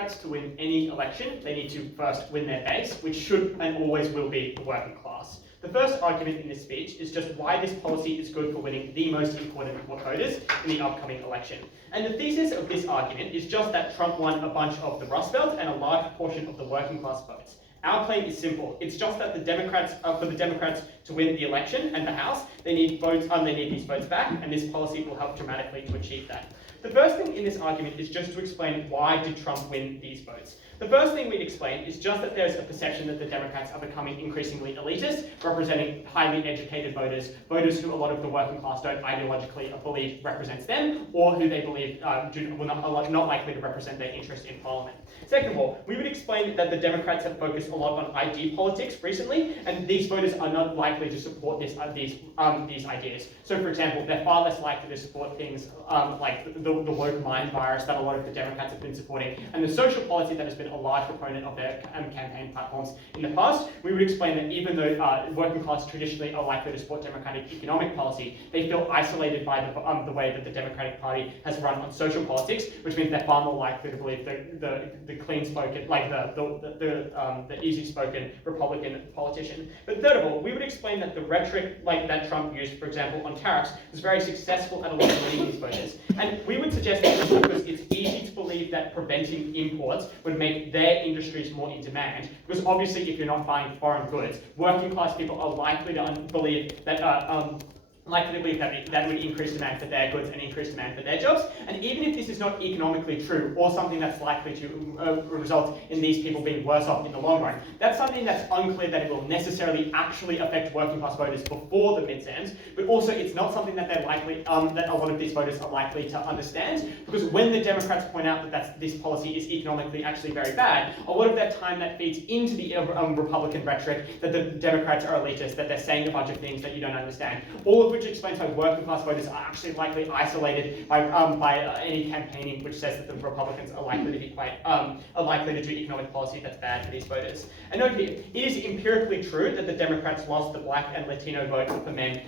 Democrats to win any election, they need to first win their base, which should and always will be the working class. The first argument in this speech is just why this policy is good for winning the most important voters in the upcoming election. And the thesis of this argument is just that Trump won a bunch of the Rust Belt and a large portion of the working class votes. Our claim is simple. It's just that the Democrats, for the Democrats to win the election and the House, they need votes. They need these votes back, and this policy will help dramatically to achieve that. The first thing in this argument is just to explain why did Trump win these votes. The first thing we'd explain is just that there's a perception that the Democrats are becoming increasingly elitist, representing highly educated voters, voters who a lot of the working class don't ideologically believe represents them, or who they believe are not likely to represent their interest in Parliament. Second of all, we would explain that the Democrats have focused a lot on ID politics recently, and these voters are not likely to support these ideas. So, for example, they're far less likely to support things like the woke mind virus that a lot of the Democrats have been supporting, and the social policy that has been a large proponent of their campaign platforms in the past. We would explain that even though working class traditionally are likely to support democratic economic policy, they feel isolated by the way that the Democratic Party has run on social politics, which means they're far more likely to believe the clean-spoken, like the easy-spoken Republican politician. But third of all, we would explain that the rhetoric like that Trump used, for example, on tariffs, was very successful at a lot of winning these voters. And we would suggest that because it's easy to believe that preventing imports would make their industries more in demand, because obviously if you're not buying foreign goods, working class people are likely to believe that that would increase demand for their goods and increase demand for their jobs. And even if this is not economically true, or something that's likely to result in these people being worse off in the long run, that's something that's unclear that it will necessarily actually affect working class voters before the midterms, but also it's not something that they're likely, that a lot of these voters are likely to understand, because when the Democrats point out that this policy is economically actually very bad, a lot of that time that feeds into the Republican rhetoric that the Democrats are elitist, that they're saying a bunch of things that you don't understand, all of which explains why working class voters are actually likely isolated by any campaigning which says that the Republicans are likely to be are likely to do economic policy that's bad for these voters. And note here, it is empirically true that the Democrats lost the black and Latino vote for men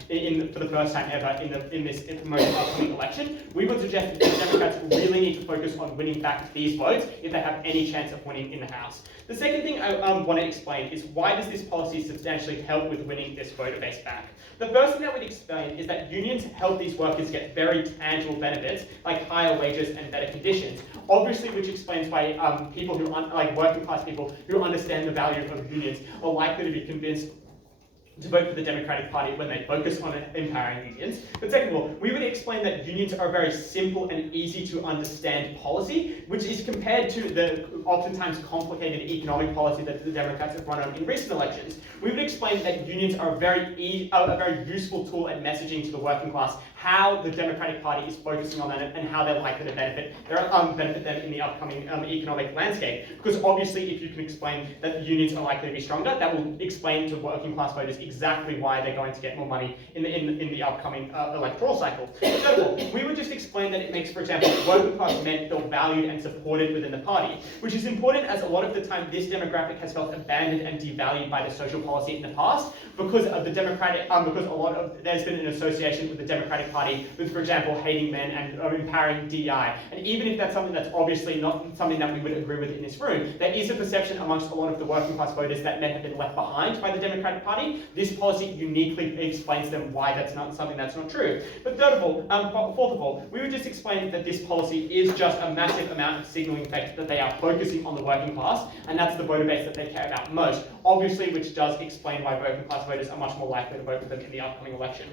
for the first time ever in this most upcoming election. We would suggest that the Democrats really need to focus on winning back these votes if they have any chance of winning in the House. The second thing I want to explain is why does this policy substantially help with winning this voter base back? The first thing that we'd explain is that unions help these workers get very tangible benefits like higher wages and better conditions. Obviously, which explains why people who like working class people who understand the value of unions are likely to be convinced to vote for the Democratic Party when they focus on empowering unions. But second of all, we would explain that unions are a very simple and easy to understand policy, which is compared to the oftentimes complicated economic policy that the Democrats have run on in recent elections. We would explain that unions are a very useful tool at messaging to the working class how the Democratic Party is focusing on that and how they're likely to benefit them in the upcoming economic landscape. Because obviously, if you can explain that the unions are likely to be stronger, that will explain to working class voters exactly why they're going to get more money in the upcoming electoral cycle. Third of all, we would just explain that it makes, for example, working class men feel valued and supported within the party, which is important as a lot of the time this demographic has felt abandoned and devalued by the social policy in the past because of the Democratic, because there's been an association with the Democratic Party with, for example, hating men and empowering DEI. And even if that's something that's obviously not something that we would agree with in this room, there is a perception amongst a lot of the working class voters that men have been left behind by the Democratic Party. This policy uniquely explains to them why that's not something that's not true. But fourth of all, we would just explain that this policy is just a massive amount of signaling effect that they are focusing on the working class, and that's the voter base that they care about most. Obviously, which does explain why working class voters are much more likely to vote for them in the upcoming election.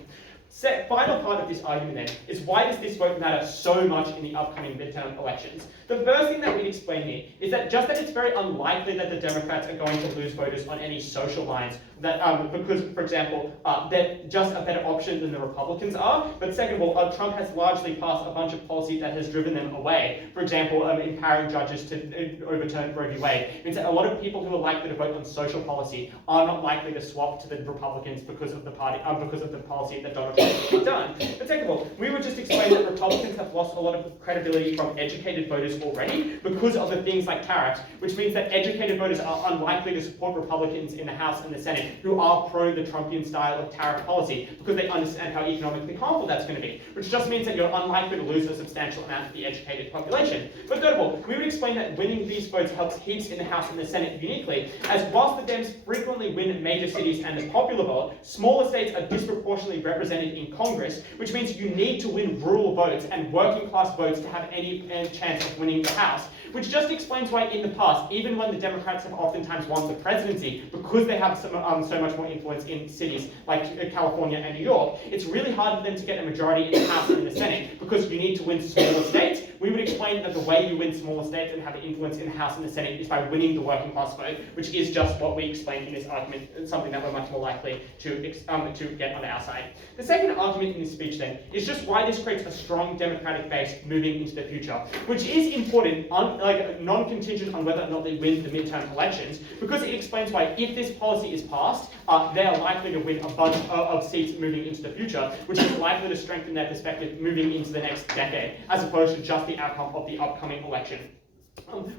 Final part of this argument then is why does this vote matter so much in the upcoming midterm elections? The first thing that we'd explain here is that it's very unlikely that the Democrats are going to lose voters on any social lines because, for example, they're just a better option than the Republicans are. But second of all, Trump has largely passed a bunch of policy that has driven them away. For example, empowering judges to overturn Roe v. Wade. It means that a lot of people who are likely to vote on social policy are not likely to swap to the Republicans because of the policy that Donald Trump has done. But second of all, we would just explain that Republicans have lost a lot of credibility from educated voters already because of the things like tariffs, which means that educated voters are unlikely to support Republicans in the House and the Senate Senate who are pro the Trumpian style of tariff policy because they understand how economically harmful that's going to be, which just means that you're unlikely to lose a substantial amount of the educated population. But third of all, we would explain that winning these votes helps heaps in the House and the Senate uniquely, as whilst the Dems frequently win major cities and the popular vote, smaller states are disproportionately represented in Congress, which means you need to win rural votes and working class votes to have any chance of winning the House, which just explains why in the past, even when the Democrats have oftentimes won the presidency, because they have so much more influence in cities like California and New York, it's really hard for them to get a majority in the House and in the Senate because you need to win smaller states. We would explain that the way you win smaller states and have an influence in the House and the Senate is by winning the working class vote, which is just what we explained in this argument, something that we're much more likely to get on our side. The second argument in this speech then is just why this creates a strong democratic base moving into the future, which is important, non-contingent on whether or not they win the midterm elections, because it explains why if this policy is passed, they are likely to win a bunch of seats moving into the future, which is likely to strengthen their perspective moving into the next decade, as opposed to just the outcome of the upcoming election.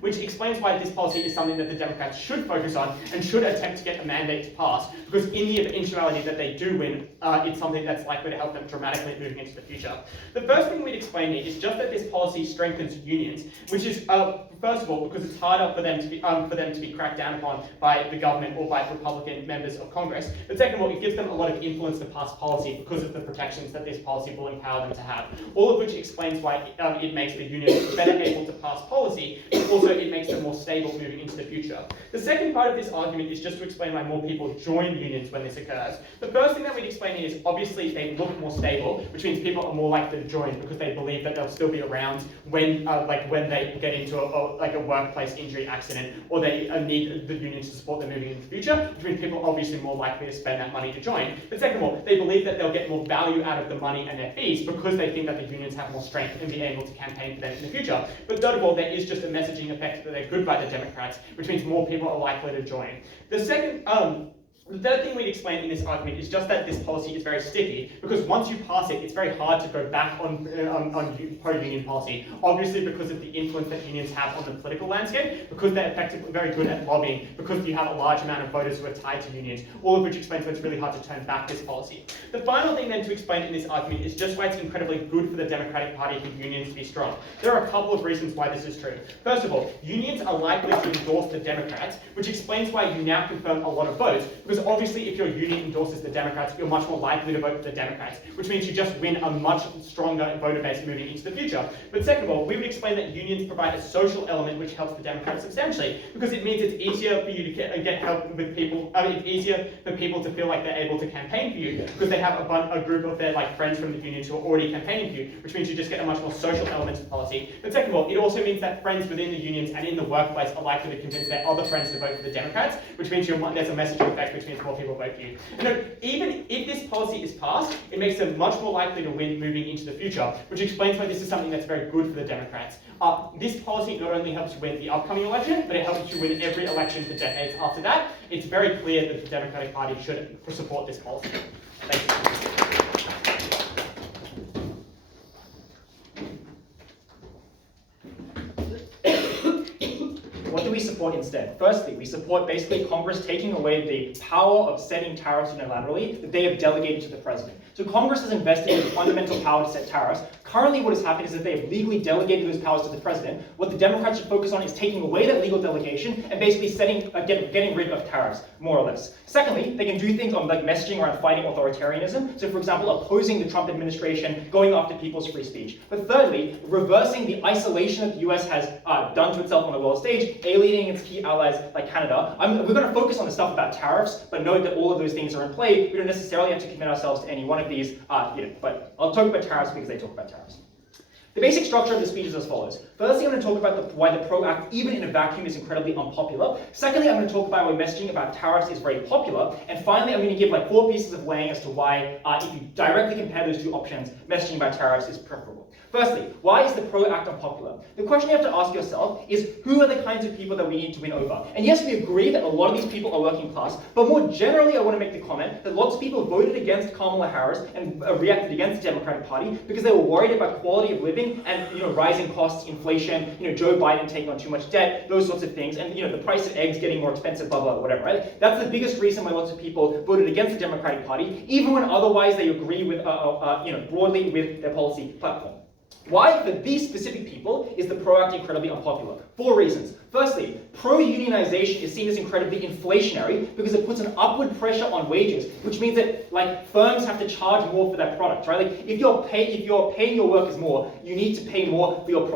Which explains why this policy is something that the Democrats should focus on and should attempt to get a mandate to pass, because in the eventuality that they do win, it's something that's likely to help them dramatically moving into the future. The first thing we'd explain here is just that this policy strengthens unions, which is first of all because it's harder for them to be cracked down upon by the government or by Republican members of Congress. But second of all, it gives them a lot of influence to pass policy because of the protections that this policy will empower them to have. All of which explains why it makes the unions better able to pass policy. Also, it makes them more stable moving into the future. The second part of this argument is just to explain why more people join unions when this occurs. The first thing that we'd explain here is obviously they look more stable, which means people are more likely to join because they believe that they'll still be around when they get into a workplace injury accident, or they need the unions to support them moving into the future, which means people are obviously more likely to spend that money to join. But second of all, they believe that they'll get more value out of the money and their fees because they think that the unions have more strength and be able to campaign for them in the future. But third of all, there is just a messaging effect that they're good by the Democrats, which means more people are likely to join. The third thing we'd explain in this argument is just that this policy is very sticky, because once you pass it, it's very hard to go back on pro-union policy, obviously because of the influence that unions have on the political landscape, because they're effectively very good at lobbying, because you have a large amount of voters who are tied to unions, all of which explains why it's really hard to turn back this policy. The final thing then to explain in this argument is just why it's incredibly good for the Democratic Party for unions to be strong. There are a couple of reasons why this is true. First of all, unions are likely to endorse the Democrats, which explains why you now confirm a lot of votes, because obviously if your union endorses the Democrats, you're much more likely to vote for the Democrats, which means you just win a much stronger voter base moving into the future. But second of all, we would explain that unions provide a social element which helps the Democrats substantially, because it means it's easier for you to get help with people, it's easier for people to feel like they're able to campaign for you, because they have a group of their friends from the unions who are already campaigning for you, which means you just get a much more social element to policy. But second of all, it also means that friends within the unions and in the workplace are likely to convince their other friends to vote for the Democrats, which means there's a messaging effect, which means more people vote for you. And even if this policy is passed, it makes them much more likely to win moving into the future, which explains why this is something that's very good for the Democrats. This policy not only helps you win the upcoming election, but it helps you win every election for decades after that. It's very clear that the Democratic Party should support this policy. Thank you. What do we support instead? Firstly, we support basically Congress taking away the power of setting tariffs unilaterally that they have delegated to the president. So Congress has invested in the fundamental power to set tariffs. Currently what has happened is that they have legally delegated those powers to the president. What the Democrats should focus on is taking away that legal delegation and basically getting rid of tariffs, more or less. Secondly, they can do things on messaging around fighting authoritarianism. So for example, opposing the Trump administration, going after people's free speech. But thirdly, reversing the isolation that the US has done to itself on the world stage, alienating its key allies like Canada. We're going to focus on the stuff about tariffs, but note that all of those things are in play. We don't necessarily have to commit ourselves to any one of these, but I'll talk about tariffs because they talk about tariffs. The basic structure of the speech is as follows. Firstly, I'm going to talk about why the PRO Act, even in a vacuum, is incredibly unpopular. Secondly, I'm going to talk about why messaging about tariffs is very popular. And finally, I'm going to give 4 pieces of laying as to why, if you directly compare those two options, messaging about tariffs is preferable. Firstly, why is the PRO Act unpopular? The question you have to ask yourself is, who are the kinds of people that we need to win over? And yes, we agree that a lot of these people are working class, but more generally, I want to make the comment that lots of people voted against Kamala Harris and reacted against the Democratic Party because they were worried about quality of living living, and rising costs, inflation, Joe Biden taking on too much debt, those sorts of things, and the price of eggs getting more expensive, blah blah whatever, right? That's the biggest reason why lots of people voted against the Democratic Party, even when otherwise they agree with broadly with their policy platform. Why, for these specific people, is the Pro Act incredibly unpopular? 4 reasons. Firstly, pro-unionization is seen as incredibly inflationary because it puts an upward pressure on wages, which means that firms have to charge more for their product, right? If you're paying your workers more, you need to pay more for your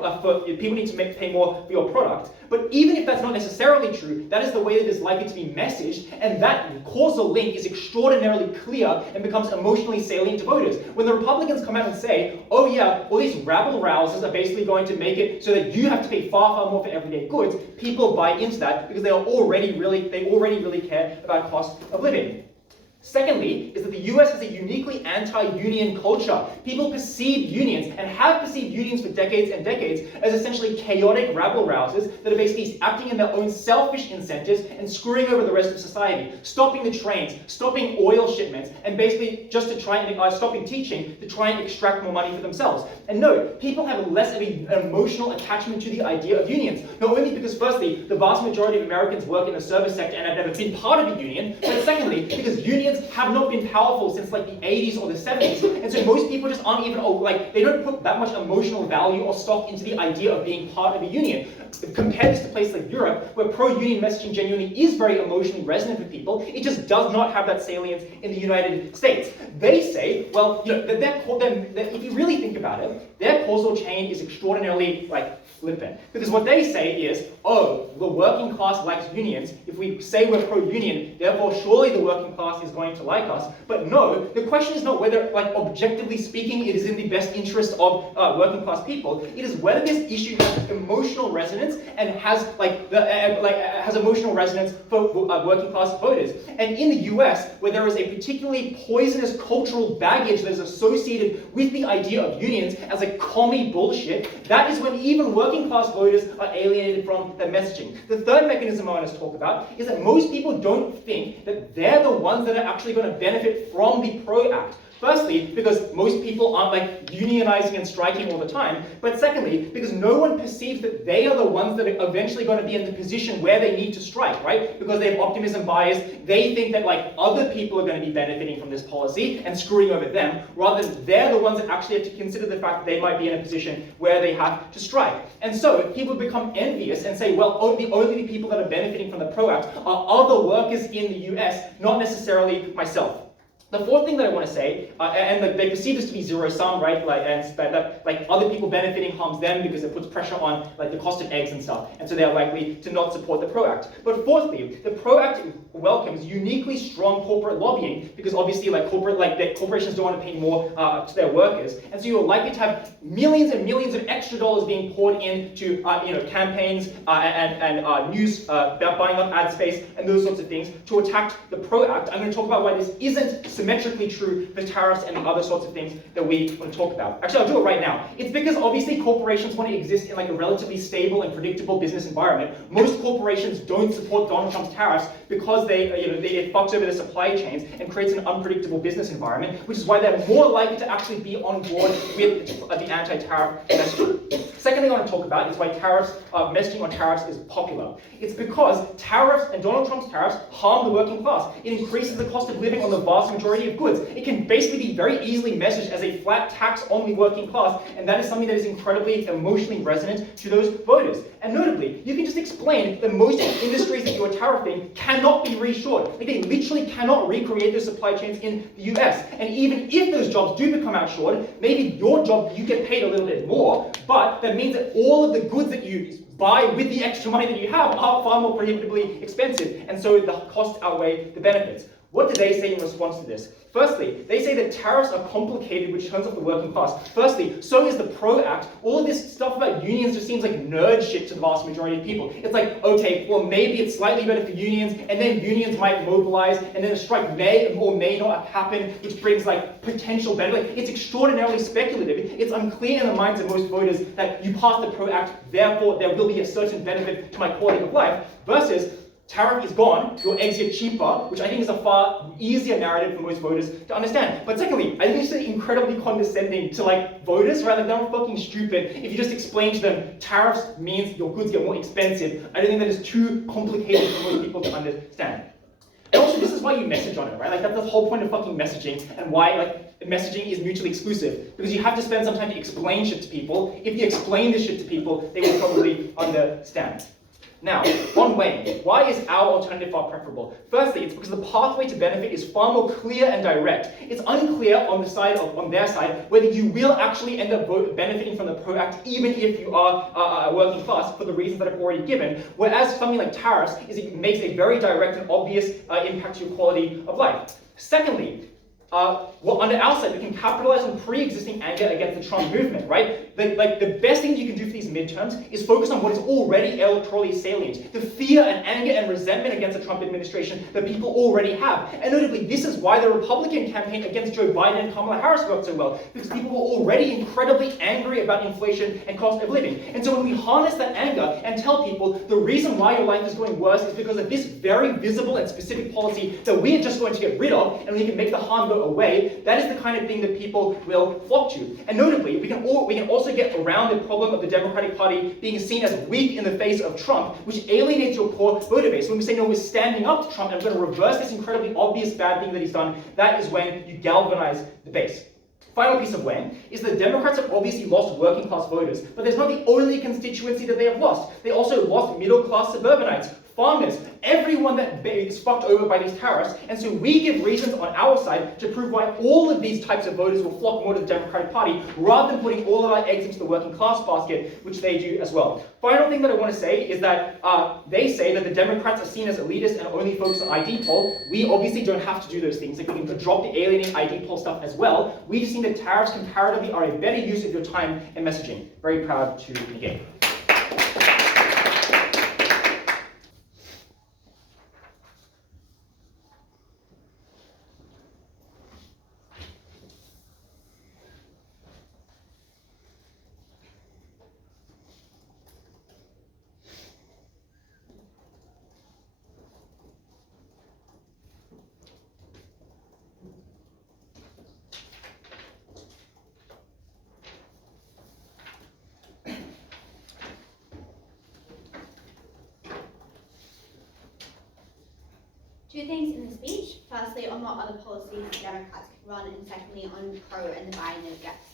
people need to pay more for your product. But even if that's not necessarily true, that is the way that is likely to be messaged, and that causal link is extraordinarily clear and becomes emotionally salient to voters. When the Republicans come out and say, oh yeah, all these rabble-rousers are basically going to make it so that you have to pay far, far more for everyday goods, people buy into that because they already really care about cost of living. Secondly, is that the US has a uniquely anti-union culture. People perceive unions, and have perceived unions for decades and decades, as essentially chaotic rabble-rousers that are basically acting in their own selfish incentives and screwing over the rest of society, stopping the trains, stopping oil shipments, and basically just to try and stopping teaching to try and extract more money for themselves. And no, people have less of an emotional attachment to the idea of unions, not only because firstly, the vast majority of Americans work in the service sector and have never been part of a union, but secondly, because unions have not been powerful since the 80s or the 70s, and so most people just aren't even, they don't put that much emotional value or stock into the idea of being part of a union. Compare this to places like Europe, where pro-union messaging genuinely is very emotionally resonant with people, it just does not have that salience in the United States. They say, well, that if you really think about it, their causal chain is extraordinarily flippant. Because what they say is, oh, the working class likes unions. If we say we're pro-union, therefore surely the working class is going to like us. But no, the question is not whether, objectively speaking, it is in the best interest of working class people. It is whether this issue has emotional resonance and has has emotional resonance for working class voters. And in the US, where there is a particularly poisonous cultural baggage that is associated with the idea of unions as commie bullshit, that is when even working class voters are alienated from their messaging. The third mechanism I want to talk about is that most people don't think that they're the ones that are actually going to benefit from the Pro Act. Firstly, because most people aren't unionizing and striking all the time, but secondly, because no one perceives that they are the ones that are eventually going to be in the position where they need to strike, right? Because they have optimism bias, they think that other people are going to be benefiting from this policy and screwing over them, rather than they're the ones that actually have to consider the fact that they might be in a position where they have to strike. And so people become envious and say, well, only the people that are benefiting from the Pro Act are other workers in the US, not necessarily myself. The fourth thing that I want to say, and they perceive this to be zero-sum, right? And other people benefiting harms them because it puts pressure on the cost of eggs and stuff, and so they are likely to not support the Pro Act. But fourthly, the Pro Act welcomes uniquely strong corporate lobbying because obviously, corporations don't want to pay more to their workers, and so you're likely to have millions and millions of extra dollars being poured into campaigns and news, buying up ad space, and those sorts of things to attack the Pro Act. I'm going to talk about why this isn't symmetrically true for tariffs and the other sorts of things that we want to talk about. Actually, I'll do it right now. It's because obviously corporations want to exist in a relatively stable and predictable business environment. Most corporations don't support Donald Trump's tariffs because it fucks over the supply chains and creates an unpredictable business environment, which is why they're more likely to actually be on board with the anti-tariff messaging. Second thing I want to talk about is why messaging on tariffs is popular. It's because tariffs and Donald Trump's tariffs harm the working class. It increases the cost of living on the vast majority of goods. It can basically be very easily messaged as a flat tax on the working class, and that is something that is incredibly emotionally resonant to those voters. And notably, you can just explain that most industries that you are tariffing cannot be reshored. They literally cannot recreate their supply chains in the US. And even if those jobs do become outshored, maybe your job, you get paid a little bit more, but that means that all of the goods that you buy with the extra money that you have are far more prohibitively expensive, and so the costs outweigh the benefits. What do they say in response to this? Firstly, they say that tariffs are complicated, which turns off the working class. Firstly, so is the Pro Act. All of this stuff about unions just seems like nerd shit to the vast majority of people. It's okay, well maybe it's slightly better for unions, and then unions might mobilize, and then a strike may or may not happen, which brings potential benefit. It's extraordinarily speculative. It's unclear in the minds of most voters that you pass the Pro Act, therefore there will be a certain benefit to my quality of life, versus Tariff is gone, your eggs get cheaper, which I think is a far easier narrative for most voters to understand. But secondly, I think it's incredibly condescending to like voters, right? Like they're fucking stupid. If you just explain to them tariffs means your goods get more expensive, I don't think that is too complicated for most people to understand. And also, this is why you message on it, right? Like that's the whole point of fucking messaging, and why like messaging is mutually exclusive, because you have to spend some time to explain shit to people. If you explain this shit to people, they will probably understand. Now, on weighing, why is our alternative far preferable? Firstly, it's because the pathway to benefit is far more clear and direct. It's unclear on their side whether you will actually end up benefiting from the Pro Act, even if you are working class, for the reasons that I've already given. Whereas something like tariffs it makes a very direct and obvious impact to your quality of life. Secondly, well, on our side, we can capitalize on pre-existing anger against the Trump movement, right? The best thing you can do for these midterms is focus on what is already electorally salient. The fear and anger and resentment against the Trump administration that people already have. And notably, this is why the Republican campaign against Joe Biden and Kamala Harris worked so well, because people were already incredibly angry about inflation and cost of living. And so when we harness that anger and tell people the reason why your life is going worse is because of this very visible and specific policy that we are just going to get rid of, and we can make the harm go away, that is the kind of thing that people will flock to. And notably, we can also get around the problem of the Democratic Party being seen as weak in the face of Trump, which alienates your core voter base. When we say, no, we're standing up to Trump and we're going to reverse this incredibly obvious bad thing that he's done, that is when you galvanize the base. Final piece of weighing is that Democrats have obviously lost working class voters, but there's not the only constituency that they have lost. They also lost middle class suburbanites, farmers, everyone that is fucked over by these tariffs. And so we give reasons on our side to prove why all of these types of voters will flock more to the Democratic Party, rather than putting all of our eggs into the working class basket, which they do as well. Final thing that I want to say is that they say that the Democrats are seen as elitist and only focus on ID poll. We obviously don't have to do those things. Like we can drop the alienating ID poll stuff as well. We just think that tariffs comparatively are a better use of your time and messaging. Very proud to negate. Two things in the speech. Firstly, on what other policies the Democrats can run, and secondly, on Pro and the Biden against.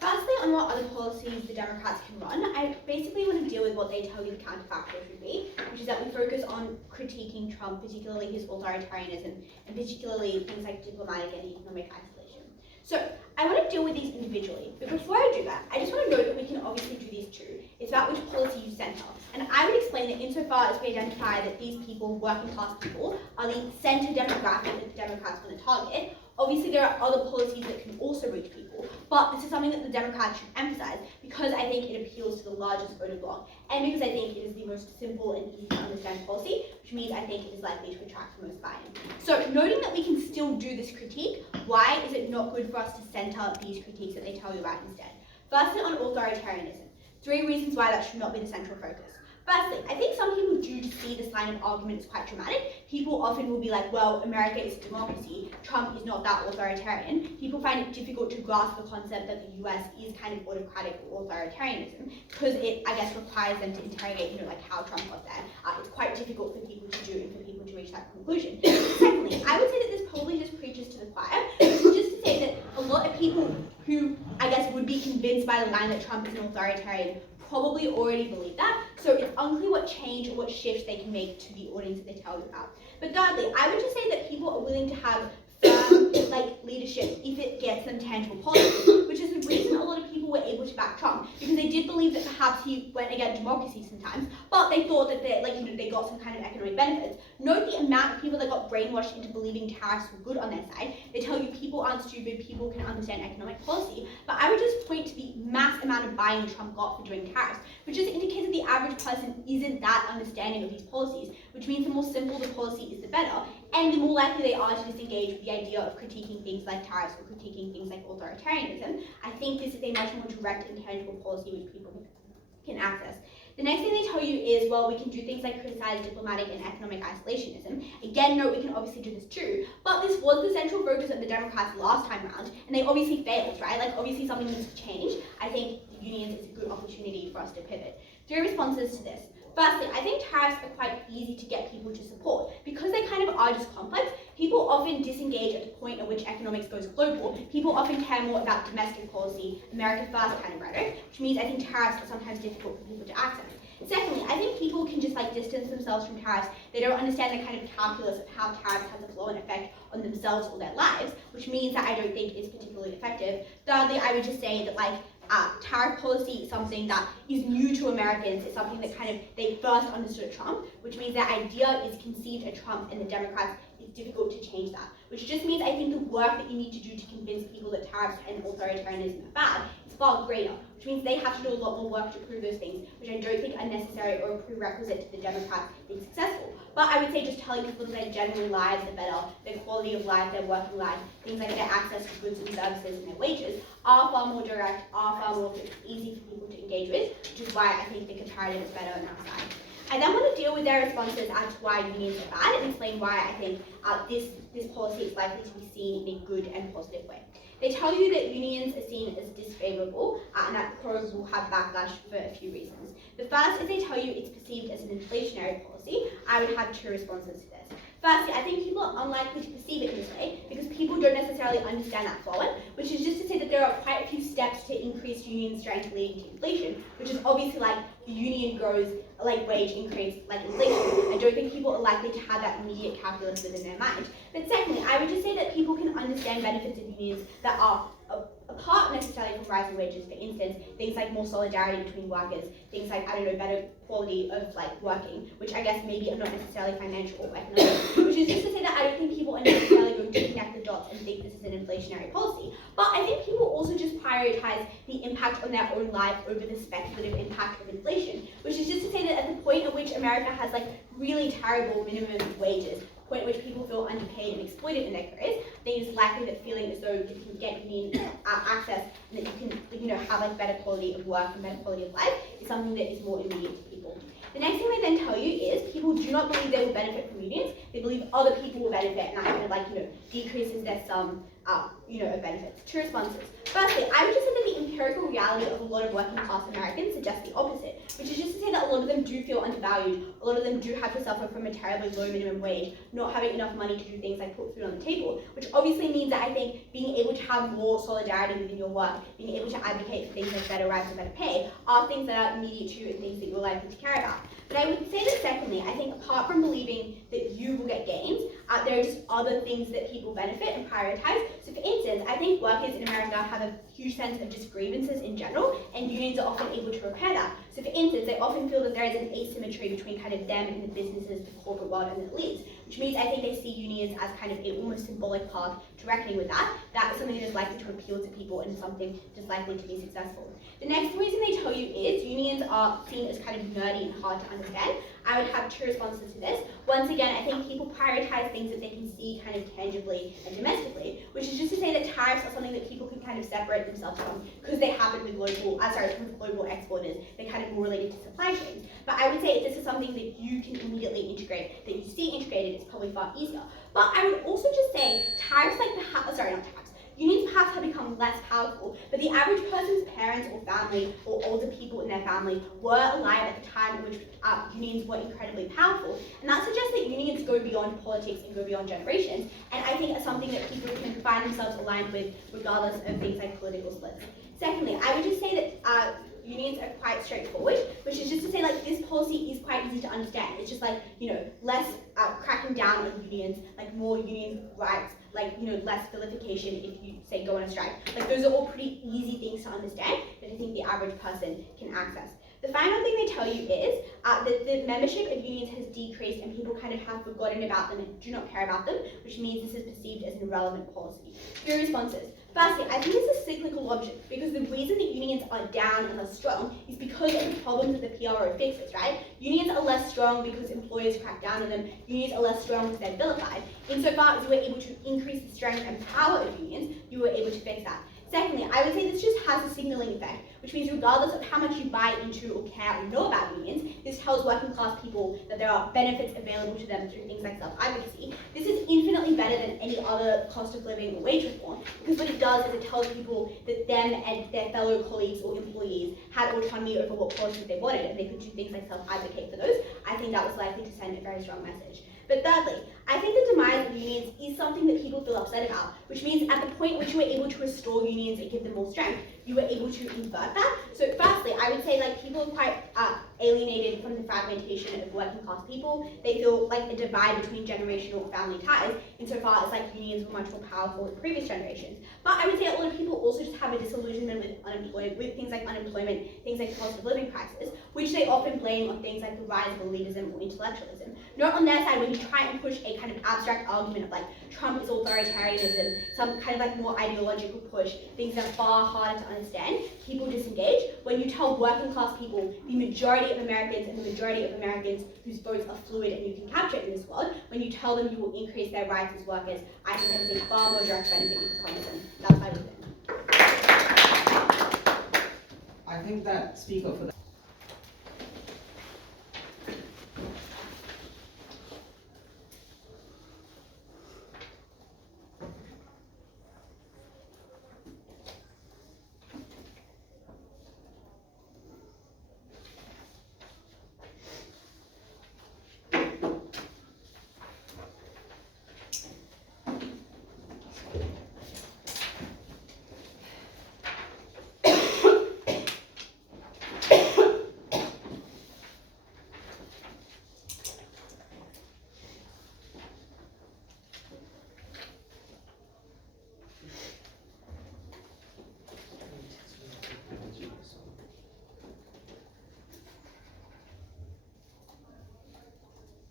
Firstly, on what other policies the Democrats can run, I basically want to deal with what they tell you the counterfactual should be, which is that we focus on critiquing Trump, particularly his authoritarianism, and particularly things like diplomatic and economic isolation. So I want to deal with these individually, but before I do that, I just want to note that we can obviously do these too. It's about which policy you center. And I would explain that insofar as we identify that these people, working class people, are the center demographic that the Democrats want to target, obviously there are other policies that can also reach people, but this is something that the Democrats should emphasize because I think it appeals to the largest voter bloc, and because I think it is the most simple and easy to understand policy, which means I think it is likely to attract the most buy-in. So noting that we can still do this critique, why is it not good for us to center these critiques that they tell you about instead? Firstly, on authoritarianism. 3 reasons why that should not be the central focus. Firstly, I think some people do see this line of argument as quite dramatic. People often will be like, well, America is a democracy, Trump is not that authoritarian. People find it difficult to grasp the concept that the US is kind of autocratic or authoritarianism because it, I guess, requires them to interrogate, like how Trump got there. It's quite difficult for people to do and for people to reach that conclusion. Secondly, I would say that this probably just preaches to the choir, which is just to say that a lot of people who, I guess, would be convinced by the line that Trump is an authoritarian probably already believe that, so it's unclear what change or what shift they can make to the audience that they tell you about. But thirdly, I would just say that people are willing to have firm, leadership if it gets them tangible policy, which is the reason a lot of people were able to back Trump, because they did believe that perhaps he went against democracy sometimes, but they thought that they got some kind of economic benefits. Note the amount of people that got brainwashed into believing tariffs were good on their side. They tell you people aren't stupid, people can understand economic policy, but I would just point to the mass amount of buy-in Trump got for doing tariffs, which just indicates that the average person isn't that understanding of these policies, which means the more simple the policy is, the better, and the more likely they are to disengage with the idea of critiquing things like tariffs or critiquing things like authoritarianism. I think this is a much more direct and tangible policy which people can access. The next thing they tell you is, well, we can do things like criticize diplomatic and economic isolationism. Again, no, we can obviously do this too, but this was the central focus of the Democrats last time around, and they obviously failed, right? Like, obviously something needs to change. I think unions is a good opportunity for us to pivot. 3 responses to this. Firstly, I think tariffs are quite easy to get people to support. Because they kind of are just complex, people often disengage at the point at which economics goes global. People often care more about domestic policy, America first kind of rhetoric, which means I think tariffs are sometimes difficult for people to access. Secondly, I think people can just like distance themselves from tariffs. They don't understand the kind of calculus of how tariffs has a flow-on effect on themselves or their lives, which means that I don't think is particularly effective. Thirdly, I would just say that tariff policy is something that is new to Americans. It's something that kind of they first understood at Trump, which means that idea is conceived at Trump and the Democrats. It's difficult to change that, which just means I think the work that you need to do to convince people that tariffs and authoritarianism are bad is far greater, which means they have to do a lot more work to prove those things, which I don't think are necessary or a prerequisite to the Democrats being successful. But I would say just telling people that their general lives are better, their quality of life, their working life, things like their access to goods and services and their wages are far more direct, are far more easy for people to engage with, which is why I think the comparative is better on our side. I then want to deal with their responses as to why unions are bad and explain why I think this policy is likely to be seen in a good and positive way. They tell you that unions are seen as disfavourable and that pros will have backlash for a few reasons. The first is they tell you it's perceived as an inflationary policy. I would have 2 responses to this. Firstly, I think people are unlikely to perceive it in this way because people don't necessarily understand that flow-on, which is just to say that there are quite a few steps to increase union strength leading to inflation, which is obviously like the union grows, like wage increase, like inflation. I don't think people are likely to have that immediate calculus within their mind. But secondly, I would just say that people can understand benefits of unions that are apart necessarily from rising wages. For instance, things like more solidarity between workers, things like, I don't know, better quality of like working, which I guess maybe are not necessarily financial or economic, which is just to say that I don't think people are necessarily going to connect the dots and think this is an inflationary policy. But I think people also just prioritize the impact on their own life over the speculative impact of inflation, which is just to say that at the point at which America has like really terrible minimum wages, point at which people feel underpaid and exploited in their careers, I think it's likely that feeling as though you can get union access and that you can, have like better quality of work and better quality of life is something that is more immediate to people. The next thing they then tell you is people do not believe they will benefit from unions. They believe other people will benefit, and that kind of decreases their sum of benefits. 2 responses. Firstly, I would just say that the empirical reality of a lot of working class Americans suggests the opposite, which is just to say that a lot of them do feel undervalued, a lot of them do have to suffer from a terribly low minimum wage, not having enough money to do things like put food on the table, which obviously means that I think being able to have more solidarity within your work, being able to advocate for things like better rights and better pay, are things that are immediate to you and things that you're likely to care about. But I would say that secondly, I think apart from believing that you will get gains, there are just other things that people benefit and prioritize. So for instance, I think workers in America have a huge sense of just grievances in general, and unions are often able to repair that. So for instance, they often feel that there is an asymmetry between kind of them and the businesses, the corporate world, and the elites, which means I think they see unions as kind of a almost symbolic path to reckoning with that. That is something that is likely to appeal to people and something that is likely to be successful. The next reason they tell you is unions are seen as kind of nerdy and hard to understand. I would have 2 responses to this. Once again, I think people prioritize things that they can see kind of tangibly and domestically, which is just to say that tariffs are something that people can kind of separate themselves from because they happen with global exporters. They're kind of more related to supply chains. But I would say if this is something that you can immediately integrate, that you see integrated, it's probably far easier. But I would also just say tariffs unions perhaps have become less powerful, but the average person's parents or family or older people in their family were alive at the time in which unions were incredibly powerful. And that suggests that unions go beyond politics and go beyond generations, and I think it's something that people can find themselves aligned with regardless of things like political splits. Secondly, I would just say that unions are quite straightforward, which is just to say like this policy is quite easy to understand. It's just like, less cracking down on unions, like more union rights, like, less vilification if you say go on a strike. Like those are all pretty easy things to understand that I think the average person can access. The final thing they tell you is that the membership of unions has decreased and people kind of have forgotten about them and do not care about them, which means this is perceived as an irrelevant policy. 3 responses. Firstly, I think this is cyclical logic because the reason that unions are down and less strong is because of the problems that the PRO fixes, right? Unions are less strong because employers crack down on them. Unions are less strong because they're vilified. Insofar as you were able to increase the strength and power of unions, you were able to fix that. Secondly, I would say this just has a signaling effect, which means regardless of how much you buy into or care or know about unions, this tells working class people that there are benefits available to them through things like self-advocacy. This is infinitely better than any other cost of living or wage reform, because what it does is it tells people that them and their fellow colleagues or employees had autonomy over what policies they wanted, and they could do things like self-advocate for those. I think that was likely to send a very strong message. But thirdly, I think the demise of unions is something that people feel upset about, which means at the point which you were able to restore unions and give them more strength, you were able to invert that. So firstly, I would say like people are quite alienated from the fragmentation of working class people. They feel like a divide between generational family ties, insofar as like unions were much more powerful in previous generations. But I would say a lot of people also just have a disillusionment with things like unemployment, things like cost of living prices, which they often blame on things like the rise of elitism or intellectualism. Not on their side, when you try and push a kind of abstract argument of like Trump is authoritarianism, some kind of like more ideological push, things that are far harder to understand, people disengage. When you tell working class people, the majority of Americans and the majority of Americans whose votes are fluid and you can capture in this world, when you tell them you will increase their rights as workers, I think that is a far more direct benefit you can promise them. That's my reason. I think that speaker for that.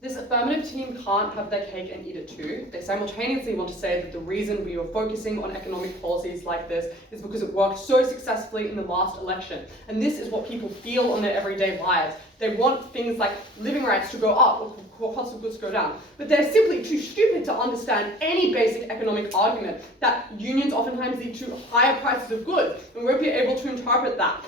This affirmative team can't have their cake and eat it too. They simultaneously want to say that the reason we are focusing on economic policies like this is because it worked so successfully in the last election. And this is what people feel on their everyday lives. They want things like living rights to go up or cost of goods to go down. But they're simply too stupid to understand any basic economic argument that unions oftentimes lead to higher prices of goods, and won't be able to interpret that.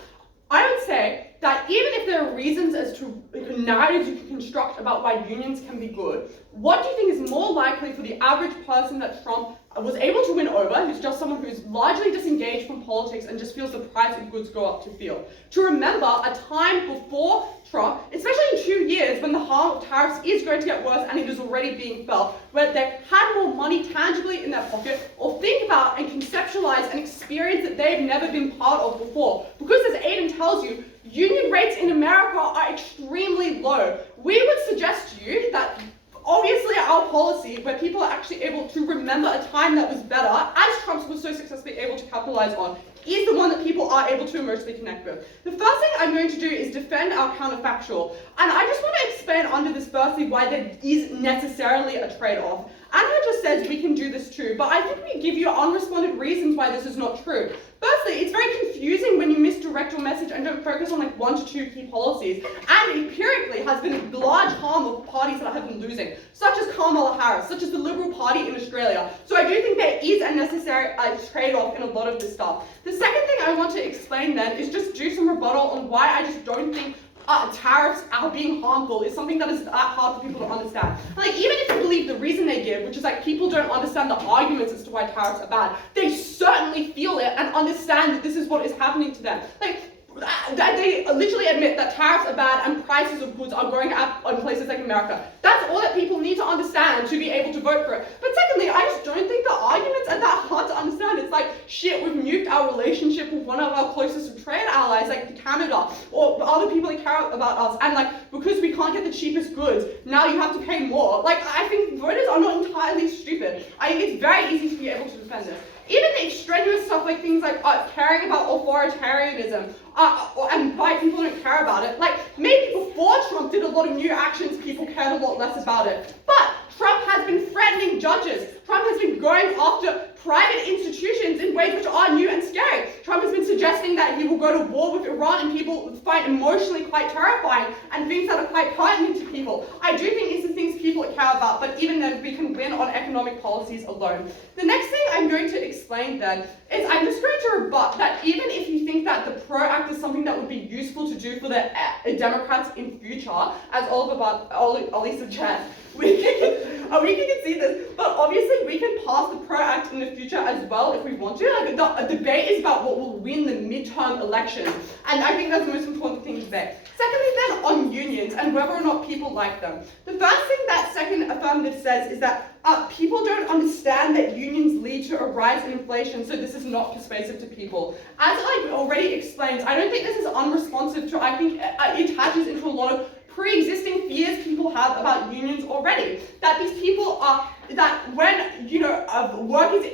I would say that even if there are reasons as to narratives you can construct about why unions can be good, what do you think is more likely for the average person that Trump was able to win over, who's just someone who's largely disengaged from politics and just feels the price of goods go up to feel? To remember a time before Trump, especially in 2 years when the harm of tariffs is going to get worse and it is already being felt, where they had more money tangibly in their pocket, or think about and conceptualize an experience that they've never been part of before. Because as Aidan tells you, union rates in America are extremely low. We would suggest to you that obviously our policy, where people are actually able to remember a time that was better, as Trump was so successfully able to capitalize on, is the one that people are able to emotionally connect with. The first thing I'm going to do is defend our counterfactual. And I just want to explain under this firstly why there is necessarily a trade-off. Anhaar just says we can do this too, but I think we give you unresponded reasons why this is not true. Firstly, it's very confusing when you misdirect your message and don't focus on like 1 to 2 key policies, and empirically has been a large harm of parties that have been losing, such as Kamala Harris, such as the Liberal Party in Australia. So I do think there is a necessary trade-off in a lot of this stuff. The second thing I want to explain then is just do some rebuttal on why I just don't think tariffs are being harmful is something that is hard for people to understand. Like, even if you believe the reason they give, which is like people don't understand the arguments as to why tariffs are bad, they certainly feel it and understand that this is what is happening to them. Like, they literally admit that tariffs are bad and prices of goods are going up in places like America. That's all that people need to understand to be able to vote for it. But secondly, I just don't think the arguments are that hard to understand. It's like, shit, we've nuked our relationship with one of our closest trade allies, like Canada, or other people that care about us, and like, because we can't get the cheapest goods, now you have to pay more. Like, I think voters are not entirely stupid. I think it's very easy to be able to defend this. Even the extraneous stuff like things like caring about authoritarianism, and why people don't care about it. Like, maybe before Trump did a lot of new actions, people cared a lot less about it. But Trump has been threatening judges. Trump has been going after private institutions in ways which are new and scary. Trump has been suggesting that he will go to war with Iran, and people find emotionally quite terrifying and things that are quite pertinent to people. I do think these are things people care about, but even then we can win on economic policies alone. The next thing I'm going to explain then is I'm just going to rebut that even if you think that the PRO Act is something that would be useful to do for the Democrats in future, as Ollie suggests, we can concede this, but obviously we can pass the PRO Act in the future as well if we want to. Like, the debate is about what will win the midterm elections, and I think that's the most important thing today. Secondly then, on unions and whether or not people like them. The first thing that second affirmative says is that people don't understand that unions lead to a rise in inflation, so this is not persuasive to people. As I already explained, I don't think this is unresponsive to, I think it touches into a lot of pre-existing fears people have about unions already. That these people are, that when, workers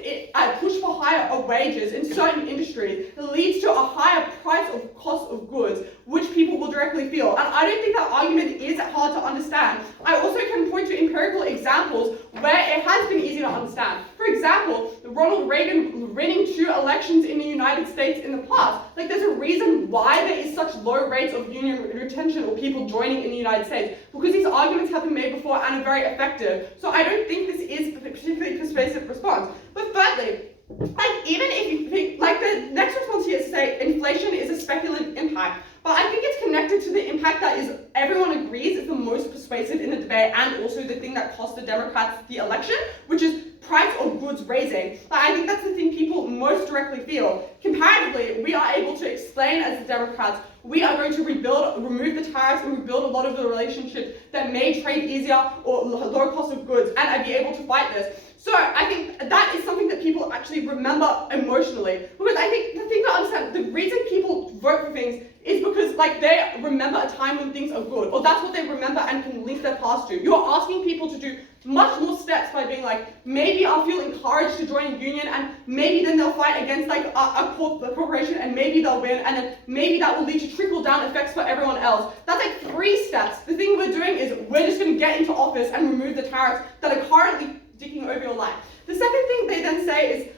push for higher wages in certain industries, it leads to a higher price of cost of goods, which people will directly feel. And I don't think that argument is hard to understand. I also can point to empirical examples where it has been easy to understand. For example, Ronald Reagan winning 2 elections in the United States in the past. Like, there's a reason why there is such low rates of union retention or people joining in the United States, because these arguments have been made before and are very effective. So I don't think this is a particularly persuasive response. But thirdly, like, even if you think, like, the next response here is say inflation is a speculative impact, but I think it's connected to the impact that is everyone agrees is the most persuasive in the debate, and also the thing that cost the Democrats the election, which is price of goods raising. But I think that's the thing people most directly feel. Comparatively, we are able to explain as the Democrats, we are going to remove the tariffs and rebuild a lot of the relationships that made trade easier or low cost of goods, and I'd be able to fight this. So I think that is something that people actually remember emotionally, because I think the thing to understand, the reason people vote for things is because, like, they remember a time when things are good, or that's what they remember and can link their past to. You're asking people to do much more steps by being like, maybe I'll feel encouraged to join a union, and maybe then they'll fight against like a corporation, and maybe they'll win, and then maybe that will lead to trickle down effects for everyone else. That's like 3 steps. The thing we're doing is we're just going to get into office and remove the tariffs that are currently dicking over your life. The second thing they then say is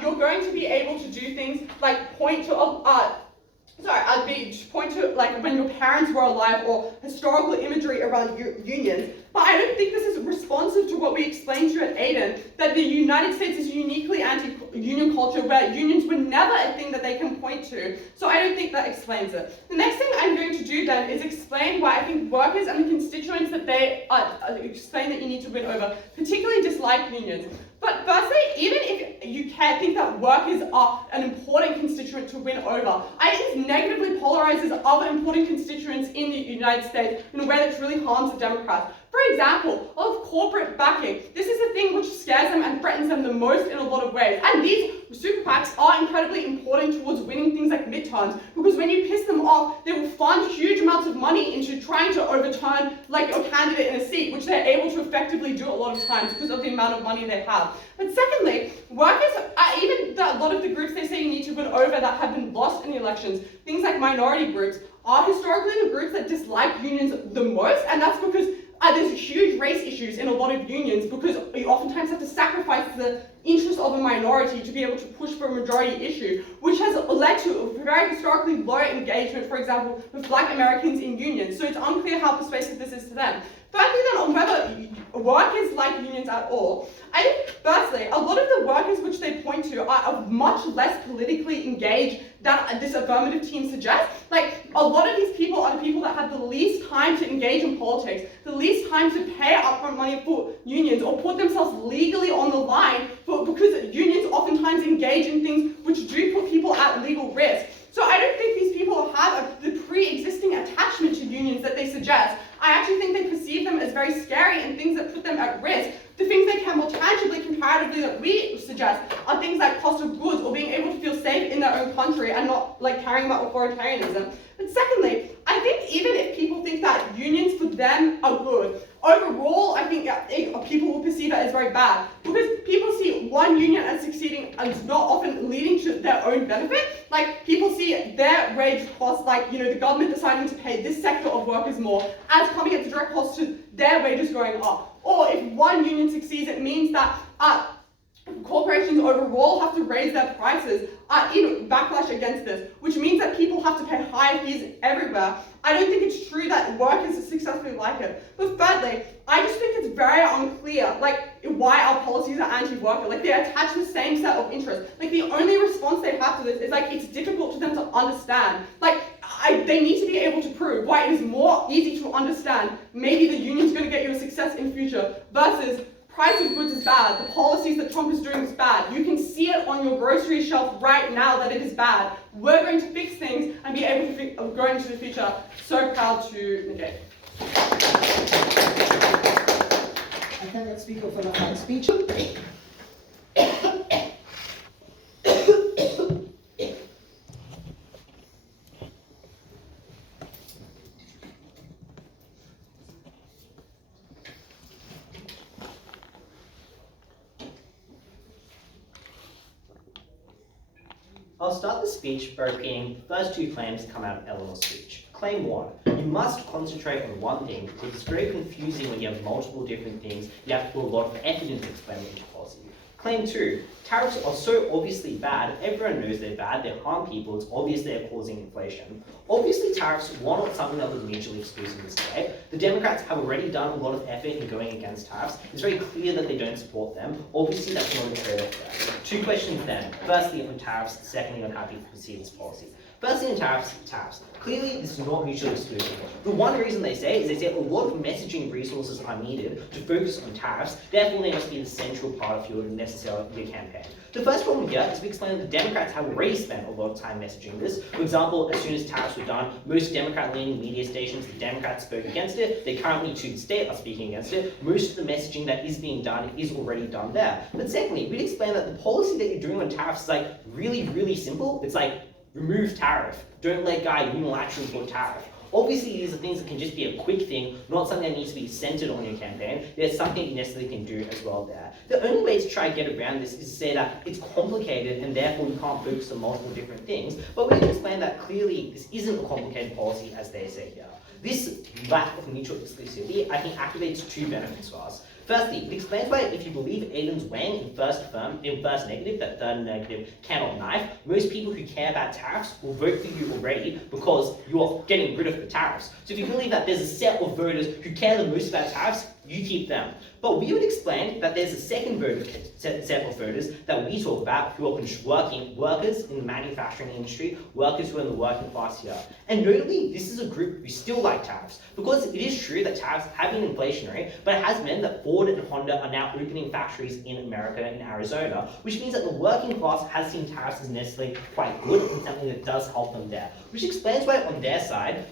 you're going to be able to do things like point to like when your parents were alive, or historical imagery around unions. But I don't think this is responsive to what we explained to you at Aidan, that the United States is uniquely anti-union culture, where unions were never a thing that they can point to. So I don't think that explains it. The next thing I'm going to do then is explain why I think workers and the constituents that they explain that you need to win over particularly dislike unions. But firstly, even if you think that workers are an important constituent to win over, I think this negatively polarizes other important constituents in the United States in a way that really harms the Democrats. For example, of corporate backing. This is the thing which scares them and threatens them the most in a lot of ways. And these super PACs are incredibly important towards winning things like midterms, because when you piss them off, they will fund huge amounts of money into trying to overturn like your candidate in a seat, which they're able to effectively do a lot of times because of the amount of money they have. But secondly, workers, a lot of the groups they say you need to win over that have been lost in the elections, things like minority groups, are historically the groups that dislike unions the most, and that's because there's huge race issues in a lot of unions, because you oftentimes have to sacrifice the interest of a minority to be able to push for a majority issue, which has led to a very historically low engagement, for example, with Black Americans in unions. So it's unclear how persuasive this is to them. Thirdly then, on whether workers like unions at all, I think firstly, a lot of the workers which they point to are much less politically engaged than this affirmative team suggests. Like, a lot of these people are the people that have the least time to engage in politics, the least time to pay upfront money for unions, or put themselves legally on the line because unions oftentimes engage in things which do put people at legal risk. So I don't think these people have the pre-existing attachment to unions that they suggest. I actually think they perceive them as very scary and things that put them at risk. The things they can more tangibly, comparatively, that we suggest are things like cost of goods, or being able to feel safe in their own country and not like caring about authoritarianism. But secondly, I think even if people think that unions for them are good, overall I think people will perceive it as very bad, because people see one union as succeeding and not often leading to their own benefit. Like, people see their wage costs, like, the government deciding to pay this sector of workers more, as coming at the direct cost to their wages going up. Or if one union succeeds, it means that corporations overall have to raise their prices are in backlash against this, which means that people have to pay higher fees everywhere. I don't think it's true that workers successfully like it. But thirdly, I just think it's very unclear, like, why our policies are anti-worker. Like, they attach the same set of interests. Like, the only response they have to this is, like, it's difficult for them to understand. Like, they need to be able to prove why it is more easy to understand maybe the union's going to get you a success in future versus price of goods is bad, the policies that Trump is doing is bad. You can see it on your grocery shelf right now that it is bad. We're going to fix things and be able to go into the future. So proud to negate. I thank the speaker for the fine speech. I'll start the speech by repeating the first two claims that come out of Eleanor's speech. Claim 1, you must concentrate on one thing because it's very confusing when you have multiple different things. You have to put a lot of effort into explaining each policy. Claim 2, tariffs are so obviously bad, everyone knows they're bad, they harm people, it's obvious they're causing inflation. Obviously tariffs were not something that was mutually exclusive in this way. The Democrats have already done a lot of effort in going against tariffs. It's very clear that they don't support them. Obviously that's not a trade-off there. Two questions then. Firstly on tariffs, secondly on how people perceive this policy. Firstly on tariffs. Clearly this is not mutually exclusive. The one reason they say is they say a lot of messaging resources are needed to focus on tariffs, therefore they must be the central part of your campaign. The first problem here is we explain that the Democrats have already spent a lot of time messaging this. For example, as soon as tariffs were done, most Democrat-leaning media stations, the Democrats spoke against it. They currently, to this day, are speaking against it. Most of the messaging that is being done is already done there. But secondly, we'd explain that the policy that you're doing on tariffs is like really, really simple. It's like, remove tariff. Don't let guy unilaterally put tariff. Obviously, these are things that can just be a quick thing, not something that needs to be centered on your campaign. There's something you necessarily can do as well there. The only way to try and get around this is to say that it's complicated and therefore you can't focus on multiple different things. But we can explain that clearly this isn't a complicated policy as they say here. This lack of mutual exclusivity, I think, activates two benefits for us. Firstly, it explains why if you believe Aidan's weighing in first negative, that third negative cannot knife, most people who care about tariffs will vote for you already because you are getting rid of the tariffs. So if you believe that there's a set of voters who care the most about tariffs, you keep them. But we would explain that there's a second set of voters that we talk about who are workers in the manufacturing industry, workers who are in the working class here. And notably, this is a group who still like tariffs, because it is true that tariffs have been inflationary, but it has meant that Ford and Honda are now opening factories in America, in Arizona, which means that the working class has seen tariffs as necessarily quite good and something that does help them there. Which explains why on their side,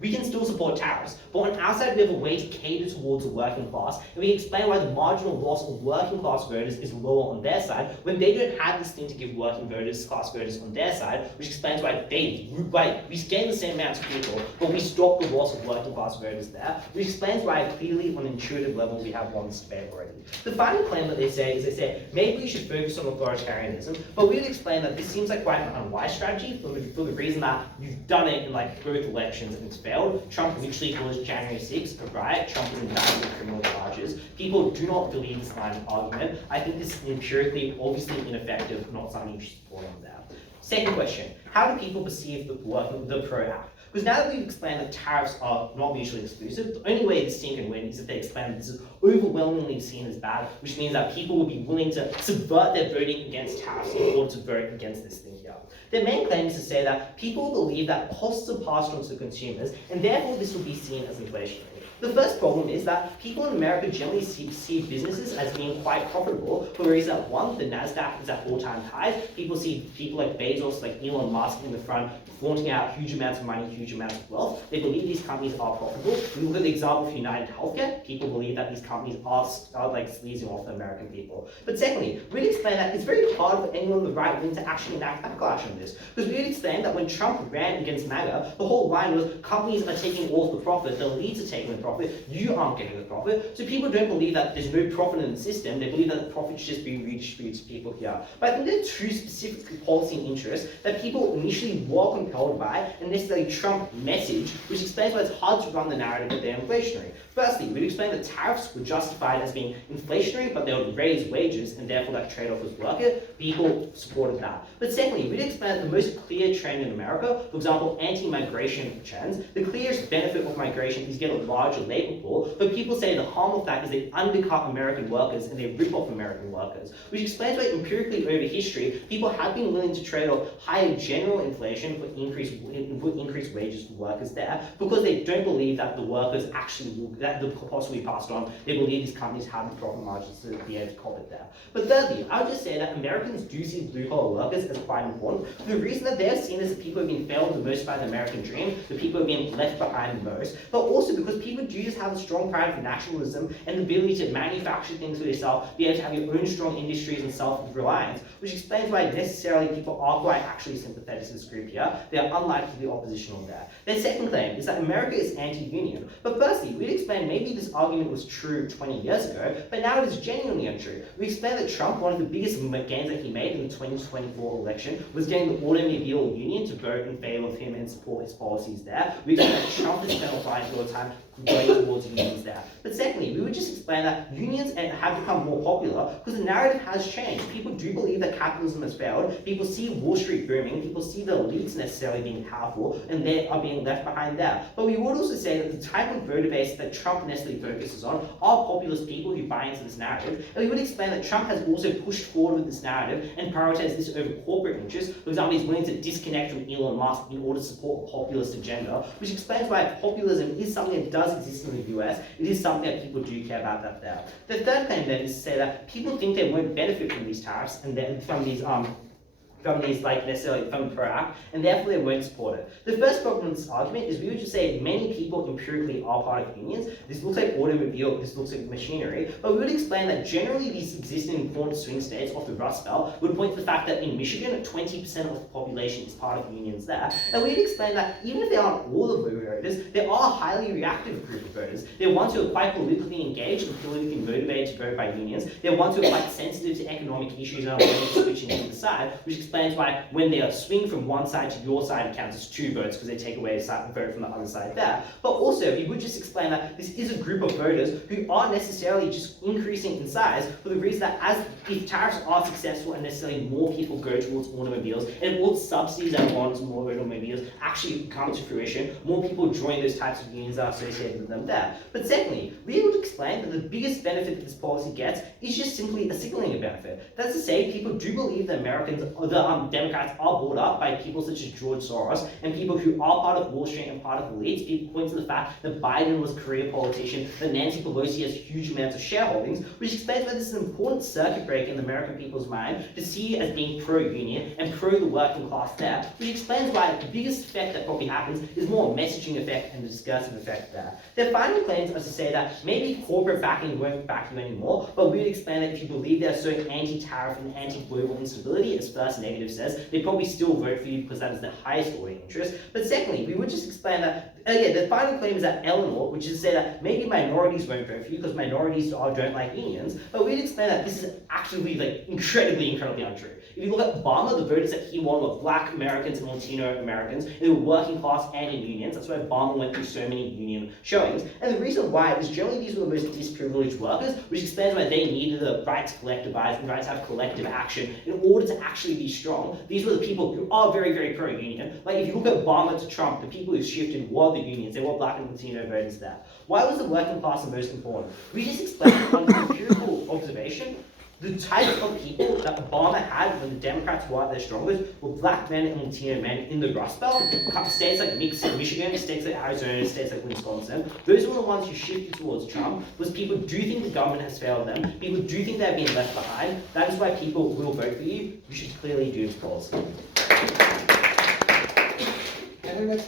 we can still support tariffs, but on our side we have a way to cater towards the working class, and we explain why the marginal loss of working class voters is lower on their side when they don't have this thing to give working class voters on their side, which explains why we gain the same amount of people, but we stop the loss of working class voters there, which explains why clearly on an intuitive level we have won this debate already. The final claim that they say is maybe we should focus on authoritarianism, but we would explain that this seems like quite an unwise strategy for the reason that you've done it in like both elections and it's failed. Trump literally caused January 6th a riot. Trump was indicted with criminal charges. People do not believe this line of argument. I think this is empirically, obviously ineffective, not something you should support on that. Second question, how do people perceive the Pro Act? Because now that we've explained that tariffs are not mutually exclusive, the only way this team can win is if they explain that this is overwhelmingly seen as bad, which means that people will be willing to subvert their voting against tariffs in order to vote against this thing here. Their main claim is to say that people believe that costs are passed on to consumers, and therefore this will be seen as inflationary. The first problem is that people in America generally see businesses as being quite profitable for the reason that one, the NASDAQ is at all-time highs. People see people like Bezos, like Elon Musk in the front, flaunting out huge amounts of money, huge amounts of wealth. They believe these companies are profitable. We look at the example of United Healthcare. People believe that these companies are like sleazing off the American people. But secondly, we'd explain that it's very hard for anyone on the right wing to actually enact backlash on this. Because we'd explain that when Trump ran against MAGA, the whole line was companies are taking all of the profit, the elites are taking the profit, you aren't getting the profit. So people don't believe that there's no profit in the system, they believe that the profit should just be redistributed to people here. But I think there are two specific policy interests that people initially were compelled by, and necessarily Trump message, which explains why it's hard to run the narrative that they're inflationary. Firstly, we'd explain that tariffs were were justified as being inflationary, but they would raise wages, and therefore that trade-off was worth it. People supported that. But secondly, we'd explain that the most clear trend in America, for example, anti-migration trends, the clearest benefit of migration is get a larger labor pool, but people say the harm of that is they undercut American workers and they rip off American workers, which explains why empirically over history, people have been willing to trade off higher general inflation for increased wages for workers there, because they don't believe that the workers actually will, that the cost will be passed on. They believe these companies have the profit margins to be able to cop it there. But thirdly, I would just say that Americans do see blue-collar workers as quite important for the reason that they're seen as the people who have been failed the most by the American dream, the people who have been left behind the most, but also because people do just have a strong pride of nationalism and the ability to manufacture things for yourself, be able to have your own strong industries and self-reliance, which explains why necessarily people are quite actually sympathetic to this group here. They are unlikely to be oppositional there. Their second claim is that America is anti-union. But firstly, we'd explain maybe this argument was true 20 years ago, but now it is genuinely untrue. We explained that Trump, one of the biggest gains that he made in the 2024 election, was getting the automobile union to vote in favor of him and support his policies there. We explained that Trump has spent a lot of time going towards unions there. But secondly, we would just explain that unions have become more popular because the narrative has changed. People do believe that capitalism has failed. People see Wall Street booming. People see the elites necessarily being powerful, and they are being left behind there. But we would also say that the type of voter base that Trump necessarily focuses on are populist people who buy into this narrative. And we would explain that Trump has also pushed forward with this narrative and prioritized this over corporate interests. For example, he's willing to disconnect from Elon Musk in order to support a populist agenda, which explains why populism is something that does exist in the US. It is something that people do care about that there. The third claim then is to say that people think they won't benefit from these tariffs and then from these like necessarily from the PRO-Act, and therefore they won't support it. The first problem with this argument is we would just say many people empirically are part of unions. This looks like automobile, this looks like machinery, but we would explain that generally these exist in important swing states off the Rust Belt. Would point to the fact that in Michigan, 20% of the population is part of unions there. And we'd explain that even if they aren't all of the voters, there are a highly reactive group of voters. They're ones who are quite politically engaged and politically motivated to vote by unions. They're ones who are quite sensitive to economic issues and are willing to switch into the side, which explains why when they are swing from one side to your side, it counts as 2 votes because they take away a vote from the other side there. But also, we would just explain that this is a group of voters who aren't necessarily just increasing in size for the reason that if tariffs are successful and necessarily more people go towards automobiles and all subsidies that want more automobiles actually come to fruition, more people join those types of unions that are associated with them there. But secondly, we would explain that the biggest benefit that this policy gets is just simply a signaling benefit. That's to say, people do believe that Americans, or the Democrats, are bought up by people such as George Soros and people who are part of Wall Street and part of elites. People point to the fact that Biden was a career politician, that Nancy Pelosi has huge amounts of shareholdings, which explains why this is an important circuit break in the American people's mind to see you as being pro-union and pro the working class there, which explains why the biggest effect that probably happens is more a messaging effect and a discursive effect there. Their final claims are to say that maybe corporate backing won't back you anymore, but we'd explain that if you believe they're so anti-tariff and anti-global instability, as First Negative says, they probably still vote for you because that is their highest order interest. But secondly, we would just explain that, again, the final claim is that Eleanor, which is to say that maybe minorities won't vote for you because minorities don't like unions, but we'd explain that this is actually like incredibly untrue. If you look at Obama, the voters that he won were Black Americans and Latino Americans, and they were working class and in unions. That's why Obama went through so many union showings. And the reason why is generally these were the most disprivileged workers, which explains why they needed the right to collectivize and right to have collective action in order to actually be strong. These were the people who are very, very pro-union. Like if you look at Obama to Trump, the people who shifted were the unions. They were Black and Latino voters there. Why was the working class the most important? We just explained on empirical observation, the types of people that Obama had when the Democrats were at their strongest were Black men and Latino men in the Rust Belt. States like Michigan, states like Arizona, states like Wisconsin. Those were the ones who shifted towards Trump, was people do think the government has failed them. People do think they're being left behind. That is why people will vote for you. You should clearly do this policy. And then let's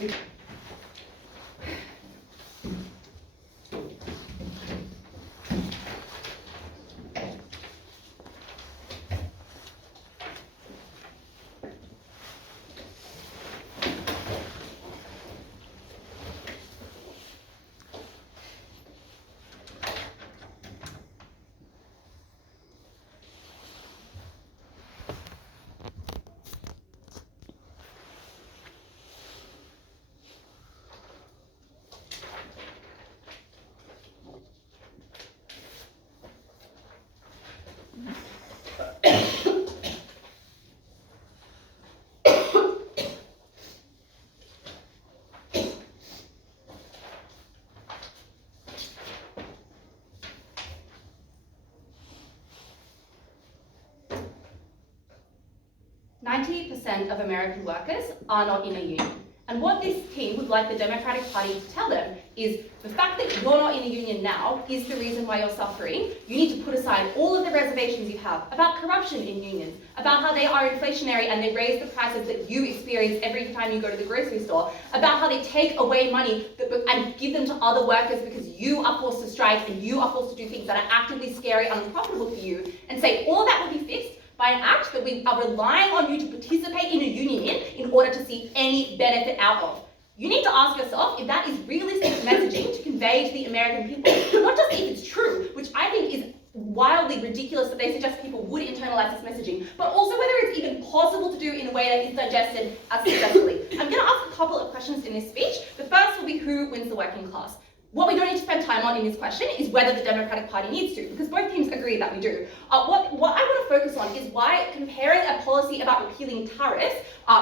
90% of American workers are not in a union. And what this team would like the Democratic Party to tell them is the fact that you're not in a union now is the reason why you're suffering. You need to put aside all of the reservations you have about corruption in unions, about how they are inflationary and they raise the prices that you experience every time you go to the grocery store, about how they take away money and give them to other workers because you are forced to strike and you are forced to do things that are actively scary and unprofitable for you, and say all of that will be fixed by an act that we are relying on you to participate in a union in order to see any benefit out of. You need to ask yourself if that is realistic messaging to convey to the American people, not just if it's true, which I think is wildly ridiculous that they suggest people would internalize this messaging, but also whether it's even possible to do in a way that is digested successfully. I'm going to ask a couple of questions in this speech. The first will be who wins the working class. What we don't need to spend time on in this question is whether the Democratic Party needs to, because both teams agree that we do. What I want to focus on is why comparing a policy about repealing tariffs,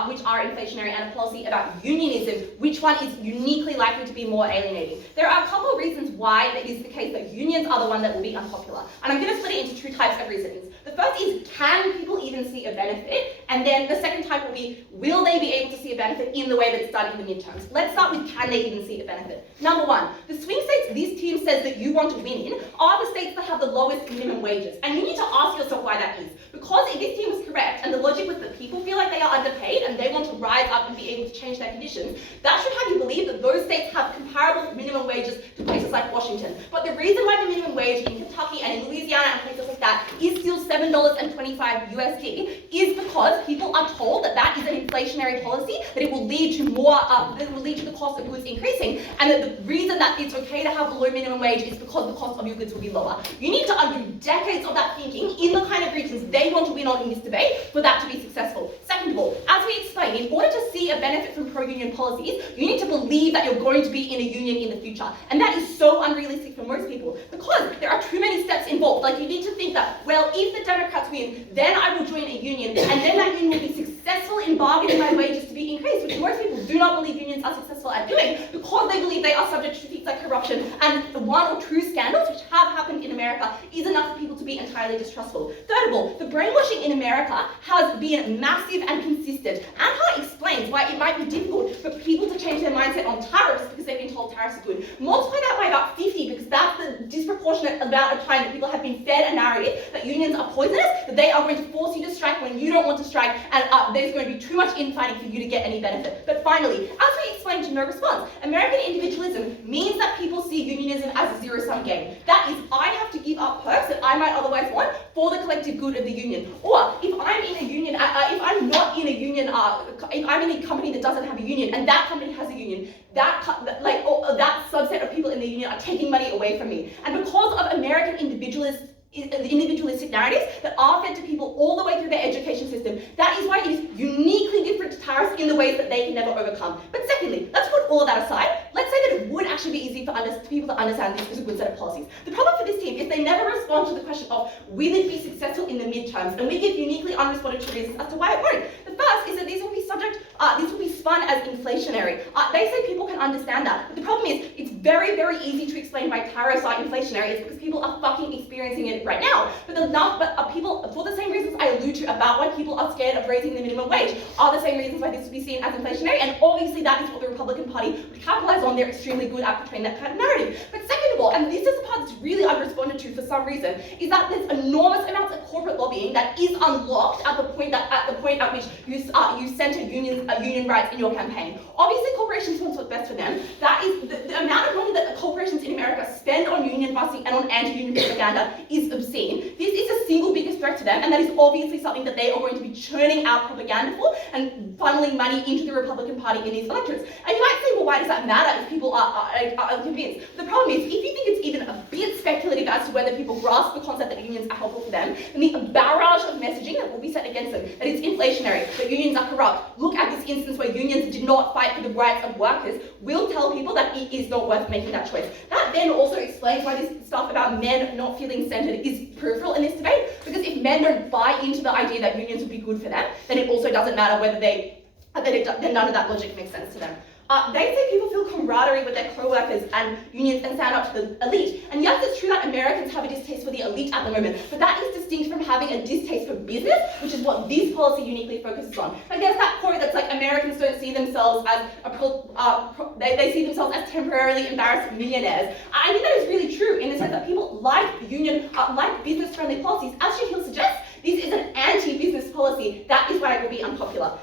which are inflationary, and a policy about unionism, which one is uniquely likely to be more alienating. There are a couple of reasons why it is the case that unions are the one that will be unpopular. And I'm going to split it into two types of reasons. The first is, can people even see a benefit? And then the second type will be, will they be able to see a benefit in the way that it's done in the midterms? Let's start with, can they even see a benefit? Number one, the swing states this team says that you want to win in are the states that have the lowest minimum wages. And you need to ask yourself why that is. Because if this team was correct, and the logic was that people feel like they are underpaid and they want to rise up and be able to change their conditions, that should have you believe that those states have comparable minimum wages to places like Washington. But the reason why the minimum wage in Kentucky and in Louisiana and places like that is still $7.25 USD is because people are told that that is an inflationary policy, that it will lead to more, that it will lead to the cost of goods increasing, and that the reason that it's okay to have a low minimum wage is because the cost of your goods will be lower. You need to undo decades of that thinking in the kind of regions they want to win on in this debate for that to be successful. Second of all, as we explained, in order to see a benefit from pro-union policies, you need to believe that you're going to be in a union in the future. And that is so unrealistic for most people because there are too many steps involved. Like, you need to think that, well, if the Democrats win, then I will join a union, and then that union will be successful in bargaining my wages to be increased, which most people do not believe unions are successful at doing because they believe they are subject to things like corruption, and the one or two scandals which have happened in America is enough for people to be entirely distrustful. Third of all, the brainwashing in America has been massive and consistent. Anhaar explains why it might be difficult for people to change their mindset on tariffs because they've been told tariffs are good. Multiply that by about 50 because that's the disproportionate amount of time that people have been fed a narrative that unions are poisonous, that they are going to force you to strike when you don't want to strike, and there's going to be too much infighting for you to get any benefit. But finally, as we explained to no response, American individualism means that people see unionism as a zero-sum game. That is, I have to give up perks that I might otherwise want for the collective good of the union. Or if I'm in a union, if I'm not in a union, if I'm in a company that doesn't have a union and that company has a union, that subset of people in the union are taking money away from me. And because of American individualistic narratives that are fed to people all the way through their education system, that is why it is uniquely different to tariffs in the ways that they can never overcome. But secondly, let's put all of that aside. Let's say that it would actually be easy for people to understand this as a good set of policies. The problem for this team is they never respond to the question of will it be successful in the midterms, and we give uniquely unresponded to reasons as to why it won't. The first is that these will be spun as inflationary. They say people can understand that, but the problem is it's very, very easy to explain why tariffs are inflationary. It's because people are fucking experiencing it right now. But people, for the same reasons I allude to about why people are scared of raising the minimum wage, are the same reasons why this would be seen as inflationary, and obviously that is what the Republican Party would capitalize on. They're extremely good at portraying that kind of narrative. But second of all, and this is the part that's really unresponded to for some reason, is that there's enormous amounts of corporate lobbying that is unlocked at the point at which you center union rights in your campaign. Obviously, corporations want what's best for them. That is the amount of money that corporations in America spend on union busting and on anti-union propaganda is obscene. This is the single biggest threat to them, and that is obviously something that they are going to be churning out propaganda for and funneling money into the Republican Party in these electorates. And you might say, well, why does that matter if people are convinced? The problem is, if you think it's even a bit speculative as to whether people grasp the concept that unions are helpful for them, then the barrage of messaging that will be set against them, that it's inflationary, that unions are corrupt, look at this instance where unions did not fight for the rights of workers, will tell people that it is not worth making that choice. That then also explains why this stuff about men not feeling centered is peripheral in this debate, because if men don't buy into the idea that unions would be good for them, then it also doesn't matter whether then none of that logic makes sense to them. They say people feel camaraderie with their co-workers and unions and stand up to the elite. And yes, it's true that Americans have a distaste for the elite at the moment, but that is distinct from having a distaste for business, which is what this policy uniquely focuses on. I guess that quote that's like Americans don't see themselves as they see themselves as temporarily embarrassed millionaires. I think that is really true in the sense that people like like business-friendly policies. As Shahil suggests, this is an anti-business policy. That is why it will be unpopular.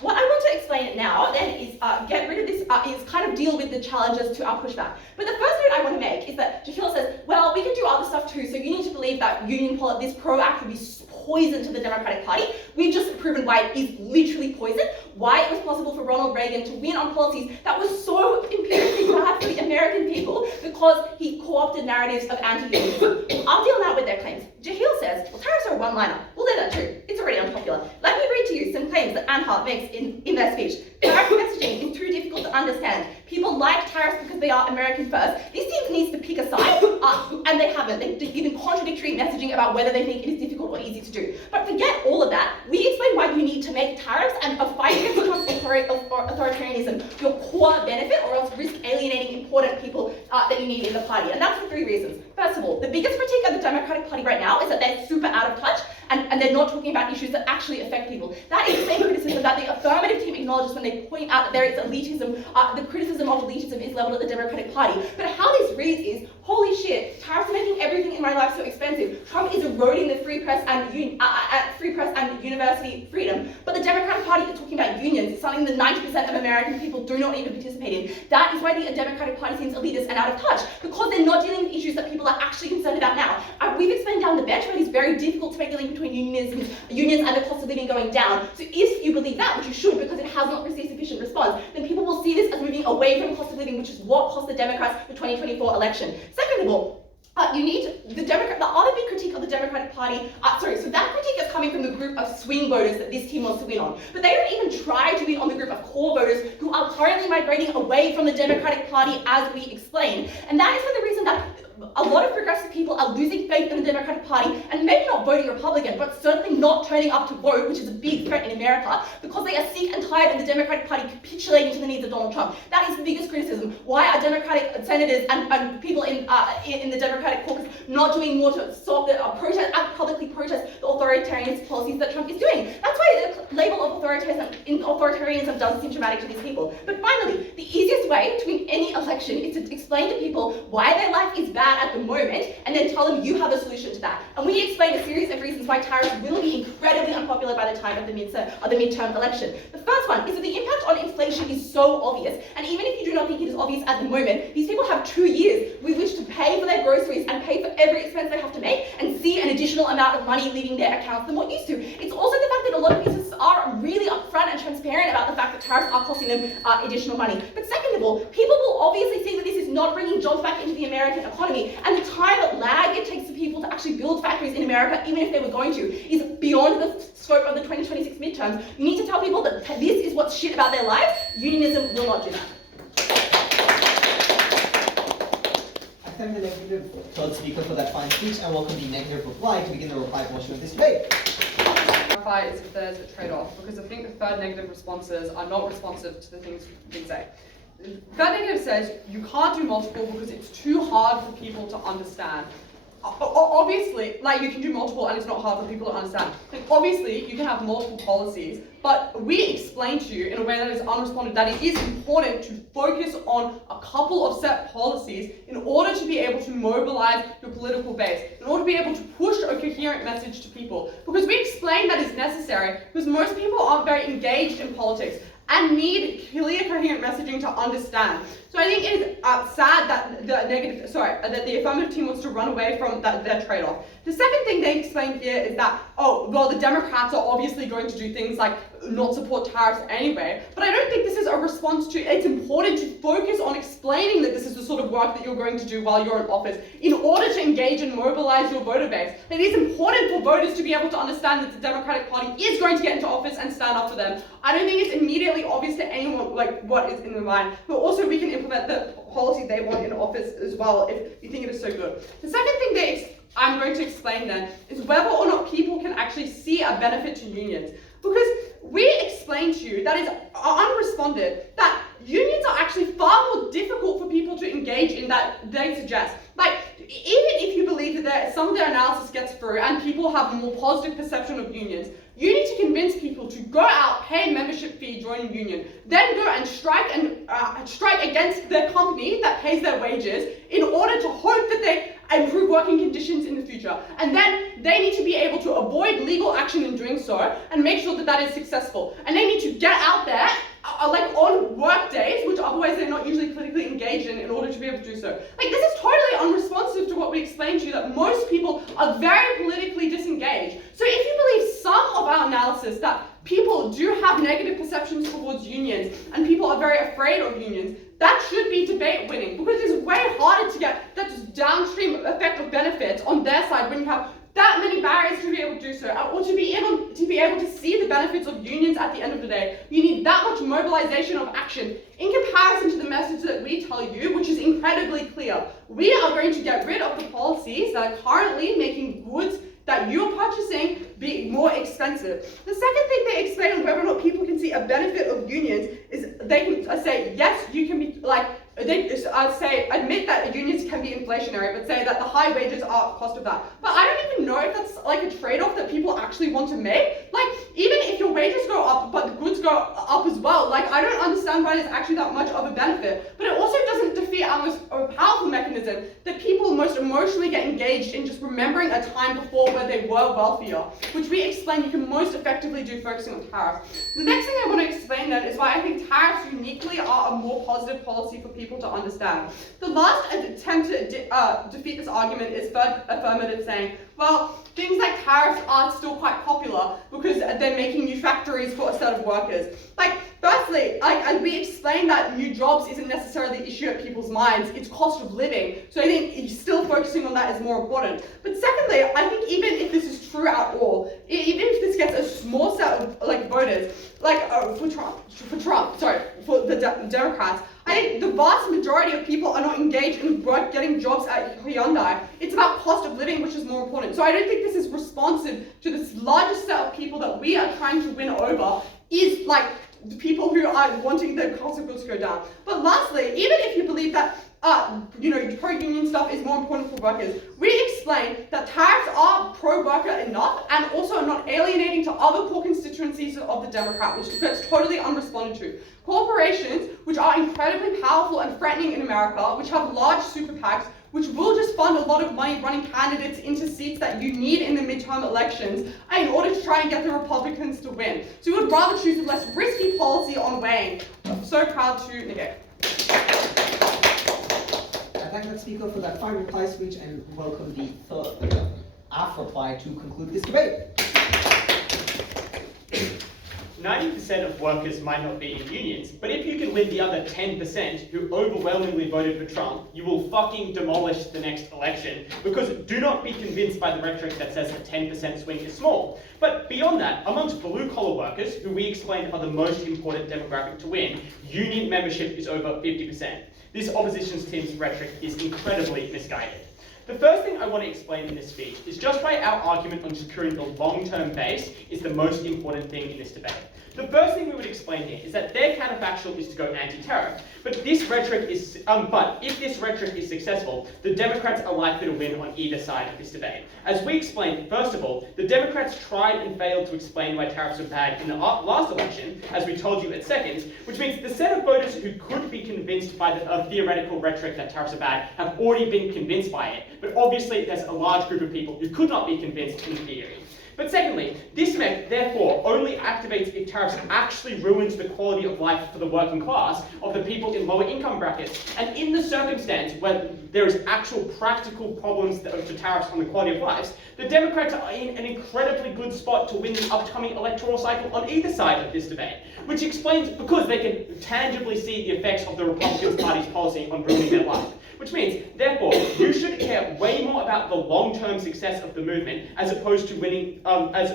What I want to explain now then is get rid of this, is kind of deal with the challenges to our pushback. But the first note I want to make is that Shahil says, well, we can do other stuff too, so you need to believe that this pro-act would be poison to the Democratic Party. We've just proven why it is literally poison, why it was possible for Ronald Reagan to win on policies that was so empirically bad for the American people because he co-opted narratives of anti-unionism. I'll deal now with their claims. Shahil says, well, tariffs are a one-liner. We'll do that too. It's already unpopular. Let me read to you some claims that Anhaar makes in their speech. Tariff messaging is too difficult to understand. People like tariffs because they are American first. This team needs to pick a side, and they haven't. They've given contradictory messaging about whether they think it is difficult or easy to do. But forget all of that. We explain why you need to make tariffs and a fight against authoritarianism your core benefit, or else risk alienating important people that you need in the party. And that's for 3 reasons. First of all, the biggest critique of the Democratic Party right now is that they're super out of touch and they're not talking about issues that actually affect people. That is the same criticism that the Affirmative team acknowledges when they point out that there is elitism, the criticism of elitism is leveled at the Democratic Party. But how this reads is, holy shit, tariffs are making everything in my life so expensive. Trump is eroding the free press and university freedom. But the Democratic Party is talking about unions, something that 90% of American people do not even participate in. That is why the Democratic Party seems elitist and out of touch, because they're not dealing with issues that people are actually concerned about now. We've explained down the bench where it's very difficult to make the link between unions and the cost of living going down. So if you believe that, which you should because it has not received sufficient response, then people will see this as moving away from cost of living, which is what cost the Democrats the 2024 election. Second of all, the other big critique of the Democratic Party, so that critique is coming from the group of swing voters that this team wants to win on. But they don't even try to win on the group of core voters who are currently migrating away from the Democratic Party, as we explained. And that is for the reason that a lot of progressive people are losing faith in the Democratic Party and maybe not voting Republican, but certainly not turning up to vote, which is a big threat in America, because they are sick and tired of the Democratic Party capitulating to the needs of Donald Trump. That is the biggest criticism. Why are Democratic senators and people in the Democratic caucus not doing more to stop the publicly protest the authoritarian policies that Trump is doing? That's why the label of authoritarianism doesn't seem traumatic to these people. But finally, the easiest way to win any election is to explain to people why their life is bad at the moment, and then tell them you have a solution to that. And we explain a series of reasons why tariffs will be incredibly unpopular by the time of the midterm election. The first one is that the impact on inflation is so obvious, and even if you do not think it is obvious at the moment, these people have 2 years with which to pay for their groceries and pay for every expense they have to make, and see an additional amount of money leaving their accounts than what used to. It's also the fact that a lot of businesses are really upfront and transparent about the fact that tariffs are costing them additional money. But second of all, people will obviously see that this is not bringing jobs back into the American economy, and the time lag it takes for people to actually build factories in America, even if they were going to, is beyond the scope of the 2026 midterms. You need to tell people that this is what's shit about their lives. Unionism will not do that. I thank the negative third speaker for that fine speech and welcome the negative reply to begin the reply portion of this debate. Clarify is if there's a trade-off, because I think the third negative responses are not responsive to the things we say. Third negative says you can't do multiple because it's too hard for people to understand. Obviously, like, you can do multiple and it's not hard for people to understand. Like, obviously, you can have multiple policies, but we explained to you in a way that is unresponded that it is important to focus on a couple of set policies in order to be able to mobilize your political base, in order to be able to push a coherent message to people. Because we explained that is necessary because most people aren't very engaged in politics and need clear, coherent messaging to understand. So I think it is sad that the affirmative team wants to run away from their trade-off. The second thing they explained here is that, the Democrats are obviously going to do things like not support tariffs anyway, but I don't think this is a response to, it's important to focus on explaining that this is the sort of work that you're going to do while you're in office in order to engage and mobilize your voter base. It is important for voters to be able to understand that the Democratic Party is going to get into office and stand up for them. I don't think it's immediately obvious to anyone like what is in their mind, but also we can implement the policy they want in office as well if you think it is so good. The second thing I'm going to explain then is whether or not people can actually see a benefit to unions. Because we explained to you, that is unresponded, that unions more difficult for people to engage in that they suggest. Like, even if you believe that some of their analysis gets through and people have a more positive perception of unions, you need to convince people to go out, pay a membership fee, join a union, then go and strike against the company that pays their wages in order to hope that they improve working conditions in the future. And then they need to be able to avoid legal action in doing so and make sure that that is successful. And they need to get out there like on work days, which otherwise they're not usually politically engaged in order to be able to do so. Like, this is totally unresponsive to what we explained to you, that most people are very politically disengaged. So if you believe some of our analysis that people do have negative perceptions towards unions and people are very afraid of unions, that should be debate winning, because it is way harder to get that just downstream effect of benefits on their side when you have that many barriers to be able to do so, or to be able to see the benefits of unions at the end of the day. You need that much mobilization of action in comparison to the message that we tell you, which is incredibly clear. We are going to get rid of the policies that are currently making goods that you're purchasing be more expensive. The second thing they explain on whether or not people can see a benefit of unions is they can say, yes, you can be like, they say, admit that unions can be inflationary, but say that the high wages are cost of that. But I don't even know if that's like a trade-off that people actually want to make. Like, even if your wages go up, but the goods go up as well, like, I don't understand why there's actually that much of a benefit. But it also doesn't defeat our most powerful mechanism that people most emotionally get engaged in just remembering a time before where they were wealthier, which we explain you can most effectively do focusing on tariffs. The next thing I want to explain then is why I think tariffs uniquely are a more positive policy for people to understand. The last attempt to defeat this argument is Affirmative saying, well, things like tariffs are still quite popular because they're making new factories for a set of workers. Like, firstly, we explained that new jobs isn't necessarily the issue at people's minds, it's cost of living. So I think still focusing on that is more important. But secondly, I think even if this is true at all, even if this gets a small set of like voters, like for the Democrats, I think the vast majority of people are not engaged in getting jobs at Hyundai. It's about cost of living, which is more important. So I don't think this is responsive to this largest set of people that we are trying to win over, is like the people who are wanting the cost of goods to go down. But lastly, even if you believe that pro-union stuff is more important for workers, we explain that tariffs are pro-worker enough and also not alienating to other core constituencies of the Democrat, which gets totally unresponded to. Corporations, which are incredibly powerful and threatening in America, which have large super PACs, which will just fund a lot of money running candidates into seats that you need in the midterm elections in order to try and get the Republicans to win. So we would rather choose a less risky policy on weighing. I'm so proud to negate. I thank that speaker for that fine reply speech and welcome the third reply to conclude this debate. 90% of workers might not be in unions, but if you can win the other 10% who overwhelmingly voted for Trump, you will fucking demolish the next election. Because do not be convinced by the rhetoric that says a 10% swing is small. But beyond that, amongst blue-collar workers, who we explained are the most important demographic to win, union membership is over 50%. This opposition's team's rhetoric is incredibly misguided. The first thing I want to explain in this speech is just why our argument on securing the long-term base is the most important thing in this debate. The first thing we would explain here is that their counterfactual is to go anti-tariff, but if this rhetoric is successful, the Democrats are likely to win on either side of this debate. As we explained, first of all, the Democrats tried and failed to explain why tariffs were bad in the last election, as we told you at seconds, which means the set of voters who could be convinced by the theoretical rhetoric that tariffs are bad have already been convinced by it, but obviously there's a large group of people who could not be convinced in theory. But secondly, this mech, therefore, only activates if tariffs actually ruins the quality of life for the working class of the people in lower income brackets. And in the circumstance where there is actual practical problems to tariffs on the quality of lives, the Democrats are in an incredibly good spot to win the upcoming electoral cycle on either side of this debate. Which explains because they can tangibly see the effects of the Republican Party's policy on ruining their life. Which means, therefore, you should care way more about the long-term success of the movement as opposed to winning, as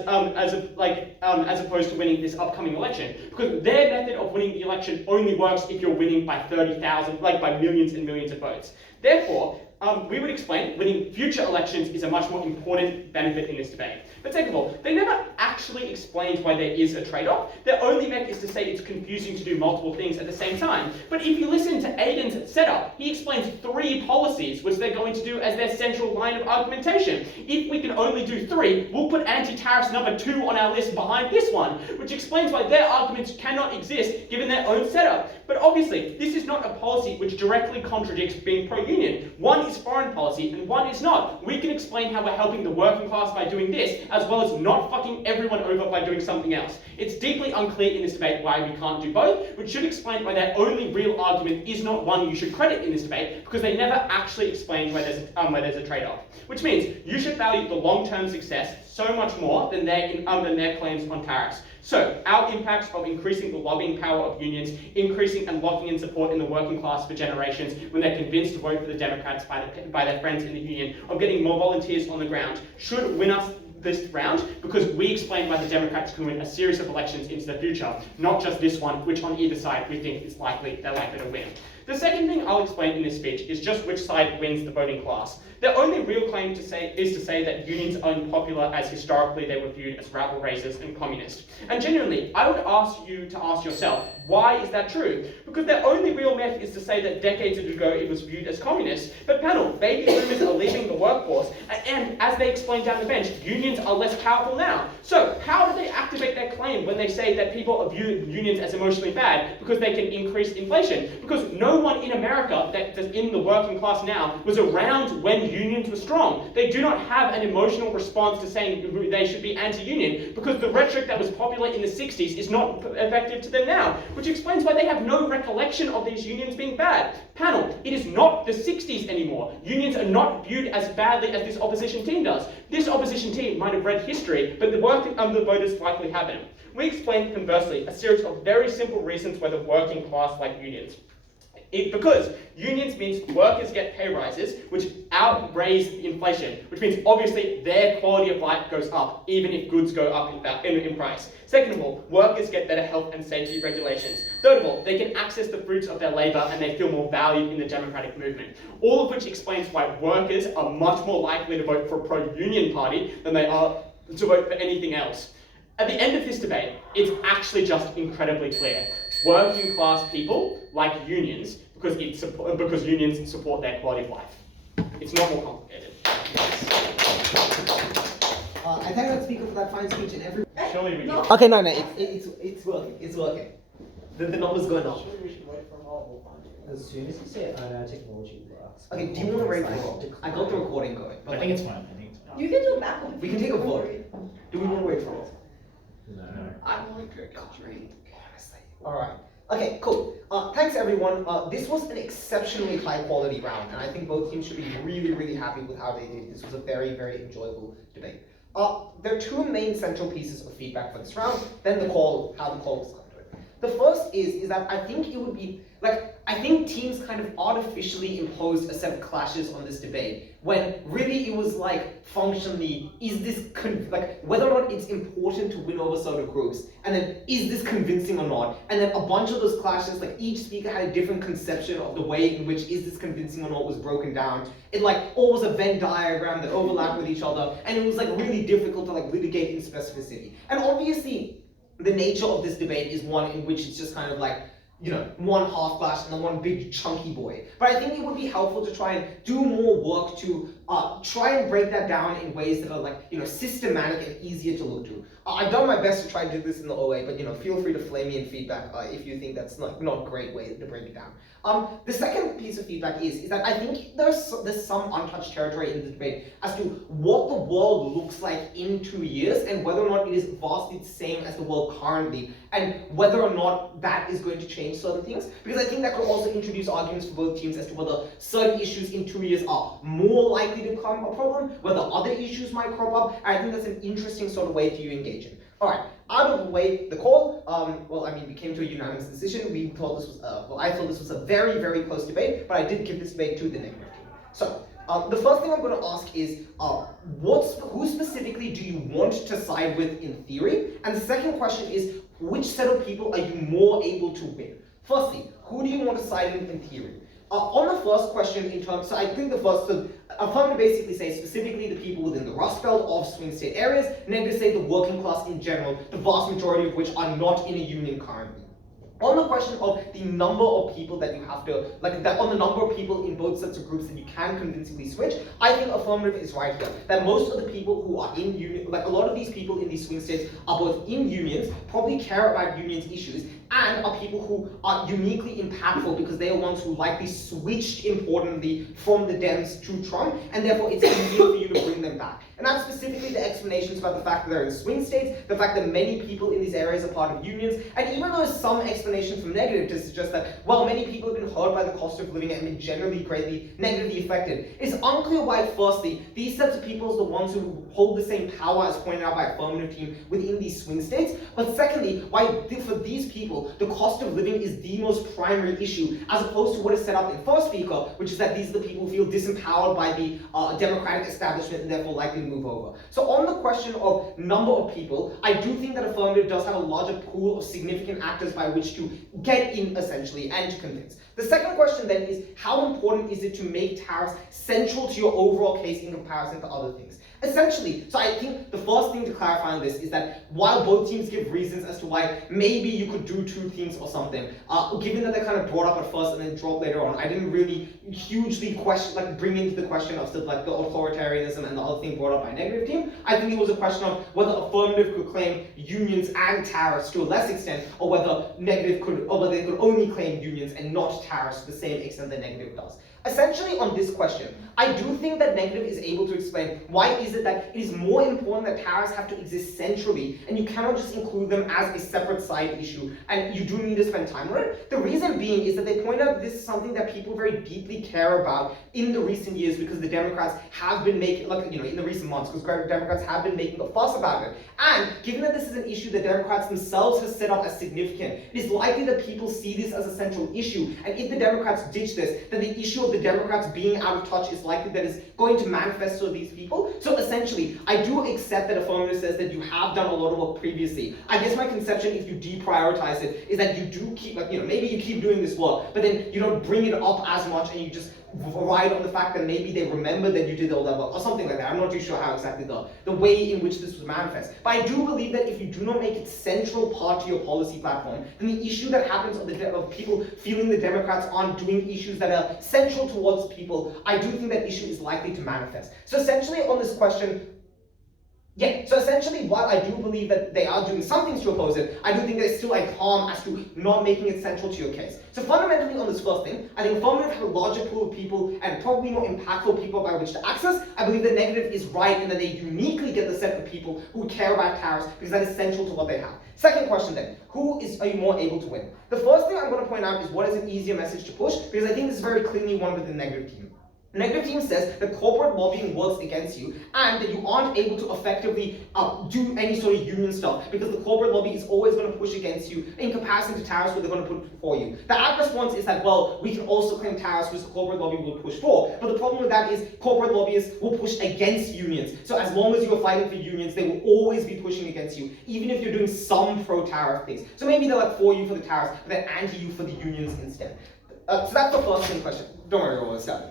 opposed to winning this upcoming election, because their method of winning the election only works if you're winning by 30,000, like by millions and millions of votes. Therefore, we would explain winning future elections is a much more important benefit in this debate. But second of all, they never actually explained why there is a trade-off. Their only make is to say it's confusing to do multiple things at the same time. But if you listen to Aidan's setup, he explains 3 policies which they're going to do as their central line of argumentation. If we can only do 3, we'll put anti-tariffs number 2 on our list behind this one, which explains why their arguments cannot exist given their own setup. But obviously, this is not a policy which directly contradicts being pro-union. One is foreign policy and one is not. We can explain how we're helping the working class by doing this, as well as not fucking everyone over by doing something else. It's deeply unclear in this debate why we can't do both, which should explain why their only real argument is not one you should credit in this debate, because they never actually explained why there's a trade-off. Which means you should value the long-term success so much more than their claims on tariffs. So, our impacts of increasing the lobbying power of unions, increasing and locking in support in the working class for generations when they're convinced to vote for the Democrats by their friends in the union, of getting more volunteers on the ground, should win us this round, because we explain why the Democrats can win a series of elections into the future, not just this one, which on either side we think they're likely to win. The second thing I'll explain in this speech is just which side wins the voting class. Their only real claim is to say that unions are unpopular, as historically they were viewed as rabble-raisers and communist. And genuinely, I would ask you to ask yourself, why is that true? Because their only real myth is to say that decades ago it was viewed as communist. But panel, baby boomers are leaving the workforce, and as they explained down the bench, unions are less powerful now. So how do they activate their claim when they say that people view unions as emotionally bad because they can increase inflation? Because no one in America that's in the working class now was around when unions were strong. They do not have an emotional response to saying they should be anti-union, because the rhetoric that was popular in the 60s is not effective to them now, which explains why they have no recollection of these unions being bad. Panel, it is not the 60s anymore. Unions are not viewed as badly as this opposition team does. This opposition team might have read history, but the voters likely haven't. We explained conversely a series of very simple reasons why the working class like unions. Because unions means workers get pay rises, which outraise inflation, which means obviously their quality of life goes up, even if goods go up in price. Second of all, workers get better health and safety regulations. Third of all, they can access the fruits of their labour and they feel more valued in the democratic movement. All of which explains why workers are much more likely to vote for a pro-union party than they are to vote for anything else. At the end of this debate, it's actually just incredibly clear. Working class people like unions because unions support their quality of life. It's not more complicated. I thank that speaker for that fine speech and every. Surely we No. Okay, no, it's working. It's working. The numbers going up. As soon as you say technology works. Okay, do you want to rate the roll? I got the recording going. I think it's fine. You can do it back. We can take a vote. Do we want to wait for it? No. I want to go drink. Alright. Okay, cool. Thanks everyone. This was an exceptionally high quality round, and I think both teams should be really, really happy with how they did. This was a very, very enjoyable debate. There are 2 main central pieces of feedback for this round, then how the call was come to it. The first is that I think it would be, I think teams kind of artificially imposed a set of clashes on this debate, when really it was functionally, is this, whether or not it's important to win over certain groups, and then is this convincing or not, and then a bunch of those clashes, each speaker had a different conception of the way in which is this convincing or not was broken down. It all was a Venn diagram that overlapped with each other, and it was really difficult to litigate in specificity. And obviously, the nature of this debate is one in which it's just kind of one half clash and then one big chunky boy. But I think it would be helpful to try and do more work to try and break that down in ways that are systematic and easier to look to. I've done my best to try to do this in the OA, but feel free to flame me in feedback if you think that's not a great way to break it down. The second piece of feedback is that I think there's some untouched territory in the debate as to what the world looks like in 2 years and whether or not it is vastly the same as the world currently, and whether or not that is going to change certain things. Because I think that could also introduce arguments for both teams as to whether certain issues in 2 years are more likely to become a problem, whether other issues might crop up, and I think that's an interesting sort of way to engage in. Alright, out of the way, the call, we came to a unanimous decision. We thought this was, I thought this was a very, very close debate, but I did give this debate to the negative team. So, the first thing I'm going to ask is, who specifically do you want to side with in theory? And the second question is, which set of people are you more able to win? Firstly, who do you want to side with in theory? On the first question in terms, so I think so affirmative basically says specifically the people within the Rust Belt of swing state areas, negative say the working class in general, the vast majority of which are not in a union currently. On the question of the number of people that you have to, on the number of people in both sets of groups that you can convincingly switch, I think affirmative is right here. That most of the people who are in union, a lot of these people in these swing states are both in unions, probably care about unions issues, and are people who are uniquely impactful because they are ones who likely switched importantly from the Dems to Trump, and therefore it's easier for you to bring them back. And that's specifically the explanations about the fact that they're in swing states, the fact that many people in these areas are part of unions, and even though there's some explanation from negative to suggest that, well, many people have been hurt by the cost of living and been generally greatly negatively affected, it's unclear why, firstly, these sets of people are the ones who hold the same power as pointed out by affirmative team within these swing states, but secondly, why for these people, the cost of living is the most primary issue, as opposed to what is set up in first speaker, which is that these are the people who feel disempowered by the democratic establishment and therefore likely to move over. So on the question of number of people, I do think that affirmative does have a larger pool of significant actors by which to get in essentially and to convince. The second question then is, how important is it to make tariffs central to your overall case in comparison to other things? Essentially, so I think the first thing to clarify on this is that while both teams give reasons as to why maybe you could do two things or something, given that they kind of brought up at first and then dropped later on, I didn't really hugely bring into the question of the authoritarianism and the other thing brought up by negative team. I think it was a question of whether affirmative could claim unions and tariffs to a less extent, or whether negative could, or whether they could only claim unions and not tariffs to the same extent that negative does. Essentially on this question, I do think that negative is able to explain why is it that it is more important that tariffs have to exist centrally and you cannot just include them as a separate side issue, and you do need to spend time on it. The reason being is that they point out this is something that people very deeply care about in the recent years because the Democrats have been making, in the recent months, because Democrats have been making a fuss about it. And given that this is an issue that Democrats themselves have set up as significant, it is likely that people see this as a central issue, and if the Democrats ditch this, then the issue of the Democrats being out of touch is likely that it's going to manifest to these people. So essentially, I do accept that affirmative says that you have done a lot of work previously. I guess my conception, if you deprioritize it, is that you do keep, maybe you keep doing this work, but then you don't bring it up as much and you just ride on the fact that maybe they remember that you did all that work or something like that. I'm not too sure how exactly the way in which this was manifest. But I do believe that if you do not make it central part to your policy platform, then the issue that happens of people feeling the Democrats aren't doing issues that are central towards people, I do think that issue is likely to manifest. So essentially on this question, so essentially, while I do believe that they are doing some things to oppose it, I do think there's still a harm as to not making it central to your case. So fundamentally on this first thing, I think affirmative have a larger pool of people and probably more impactful people by which to access. I believe that negative is right in that they uniquely get the set of people who care about tariffs because that is central to what they have. Second question then, are you more able to win? The first thing I'm going to point out is what is an easier message to push, because I think this is very clearly one with the negative team. The negative team says that corporate lobbying works against you and that you aren't able to effectively do any sort of union stuff because the corporate lobby is always going to push against you in comparison to tariffs where they're going to put for you. The apt response is that, well, we can also claim tariffs which the corporate lobby will push for, but the problem with that is corporate lobbyists will push against unions. So as long as you are fighting for unions, they will always be pushing against you, even if you're doing some pro-tariff things. So maybe they're for you for the tariffs, but they're anti-you for the unions instead. So that's the first thing question. Don't worry, we'll start.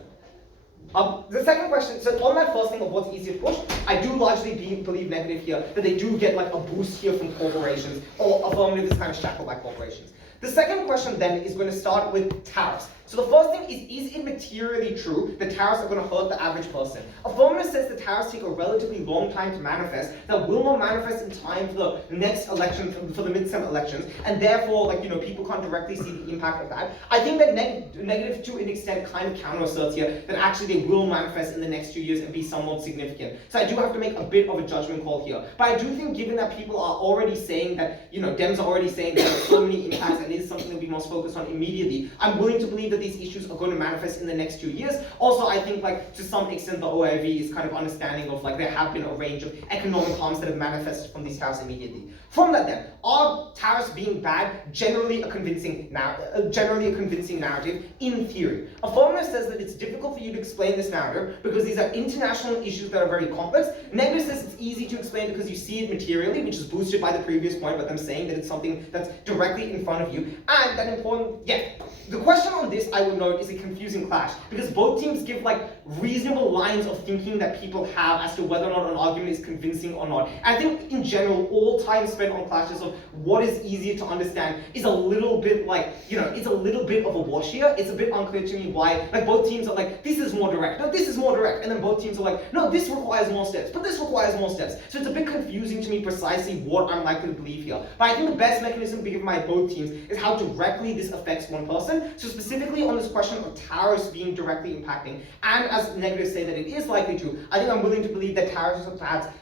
The second question, so on that first thing of what's easier to push, I do largely believe negative here, that they do get a boost here from corporations, or affirmative is kind of shackled by corporations. The second question then is going to start with tariffs. So the first thing is it materially true that tariffs are going to hurt the average person? Affirmative says that tariffs take a relatively long time to manifest, that will not manifest in time for the next election, for the midterm elections, and therefore, people can't directly see the impact of that. I think that negative to an extent kind of counter-asserts here that actually they will manifest in the next 2 years and be somewhat significant. So I do have to make a bit of a judgment call here. But I do think given that people are already saying that, Dems are already saying that there are so many impacts and it is something that we must focus on immediately, I'm willing to believe that these issues are going to manifest in the next 2 years. Also, I think to some extent the OIV is kind of understanding of there have been a range of economic harms that have manifested from these tariffs immediately. From that then, are tariffs being bad generally a convincing narrative in theory? Affirmative says that it's difficult for you to explain this narrative because these are international issues that are very complex. Negative says it's easy to explain because you see it materially, which is boosted by the previous point about them saying that it's something that's directly in front of you, and that important, The question on this, I would note, is a confusing clash, because both teams give like reasonable lines of thinking that people have as to whether or not an argument is convincing or not. And I think in general, all time spent on clashes of what is easier to understand is a little bit like, it's a little bit of a wash here. It's a bit unclear to me why, like both teams are like, this is more direct, no, this is more direct, and then both teams are like, no, this requires more steps, but this requires more steps. So it's a bit confusing to me precisely what I'm likely to believe here. But I think the best mechanism given by both teams is how directly this affects one person. So specifically on this question of tariffs being directly impacting, and as negatives say that it is likely to, I think I'm willing to believe that tariffs are bad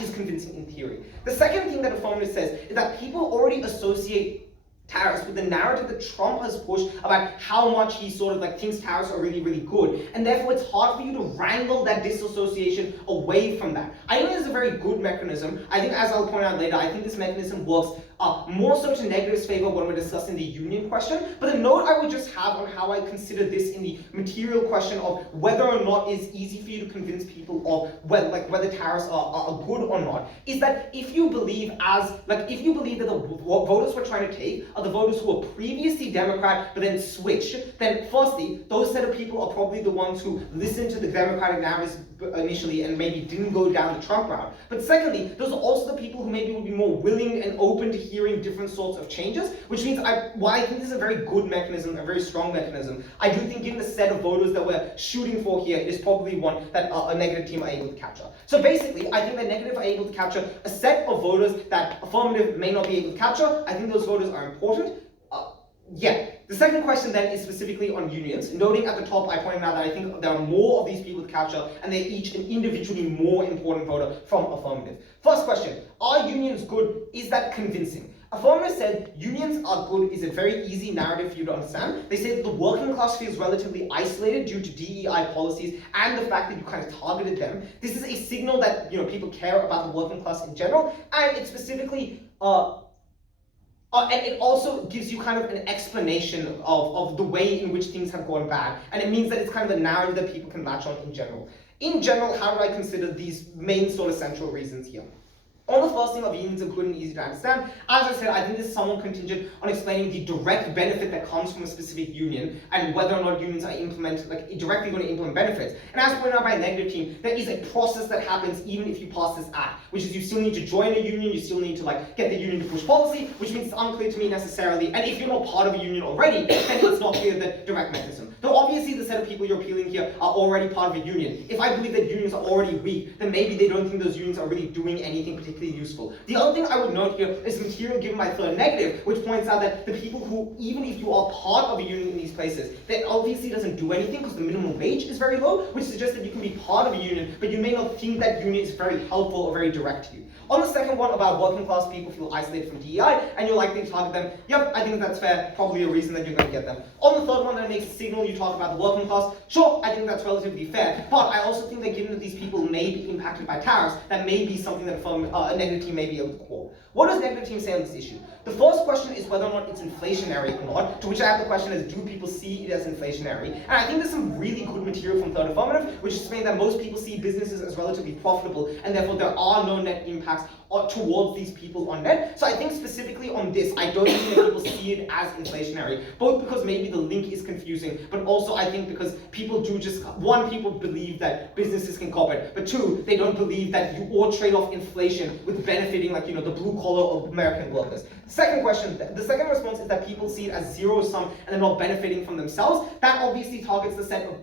is convincing in theory. The second thing that Affirmative says is that people already associate tariffs with the narrative that Trump has pushed about how much he sort of like thinks tariffs are really, really good. And therefore it's hard for you to wrangle that disassociation away from that. I think this is a very good mechanism. I think, as I'll point out later, I think this mechanism works more so to negative's favor when we're discussing the union question. But the note I would just have on how I consider this in the material question of whether or not it's easy for you to convince people of whether tariffs are good or not, is that if you believe that the voters we're trying to take are the voters who were previously Democrat but then switched, then firstly, those set of people are probably the ones who listened to the Democratic narratives initially and maybe didn't go down the Trump route. But secondly, those are also the people who maybe would be more willing and open to hearing different sorts of changes, which means why I think this is a very good mechanism, a very strong mechanism. I do think given the set of voters that we're shooting for here, it is probably one that a negative team are able to capture. So basically, I think that negative are able to capture a set of voters that affirmative may not be able to capture. I think those voters are important. The second question then is specifically on unions. Noting at the top, I pointed out that I think there are more of these people to capture, and they're each an individually more important voter from affirmative. First question, are unions good? Is that convincing? Affirmative said unions are good is a very easy narrative for you to understand. They say that the working class feels relatively isolated due to DEI policies and the fact that you kind of targeted them. This is a signal that people care about the working class in general, and it specifically and it also gives you kind of an explanation of the way in which things have gone bad. And it means that it's kind of a narrative that people can latch on in general. In general, how do I consider these main sort of central reasons here? On the first thing of unions are good and easy to understand, as I said, I think this is somewhat contingent on explaining the direct benefit that comes from a specific union and whether or not unions are directly going to implement benefits. And as pointed out by a negative team, there is a process that happens even if you pass this act, which is you still need to join a union, you still need to get the union to push policy, which means it's unclear to me necessarily, and if you're not part of a union already, then it's not clear the direct mechanism. Though obviously the set of people you're appealing here are already part of a union. If I believe that unions are already weak, then maybe they don't think those unions are really doing anything particularly useful. The other thing I would note here is material given by third negative, which points out that the people who, even if you are part of a union in these places, that obviously doesn't do anything because the minimum wage is very low, which suggests that you can be part of a union, but you may not think that union is very helpful or very direct to you. On the second one about working class people feel isolated from DEI, and you're likely to target them, yep, I think that's fair, probably a reason that you're going to get them. On the third one that makes a signal, you talk about the working class, sure, I think that's relatively fair, but I also think that given that these people may be impacted by tariffs, that may be something that a negative team may be able to call. What does negative team say on this issue? The first question is whether or not it's inflationary or not, to which I have the question is, do people see it as inflationary? And I think there's some really good material from third affirmative, which is saying that most people see businesses as relatively profitable, and therefore there are no net impacts towards these people on net. So I think specifically on this, I don't think that people see it as inflationary, both because maybe the link is confusing, but also I think because people do just, one, people believe that businesses can cop it, but two, they don't believe that you or trade off inflation with benefiting the blue collar of American workers. Second question, the second response is that people see it as zero sum and they're not benefiting from themselves. That obviously targets the set of,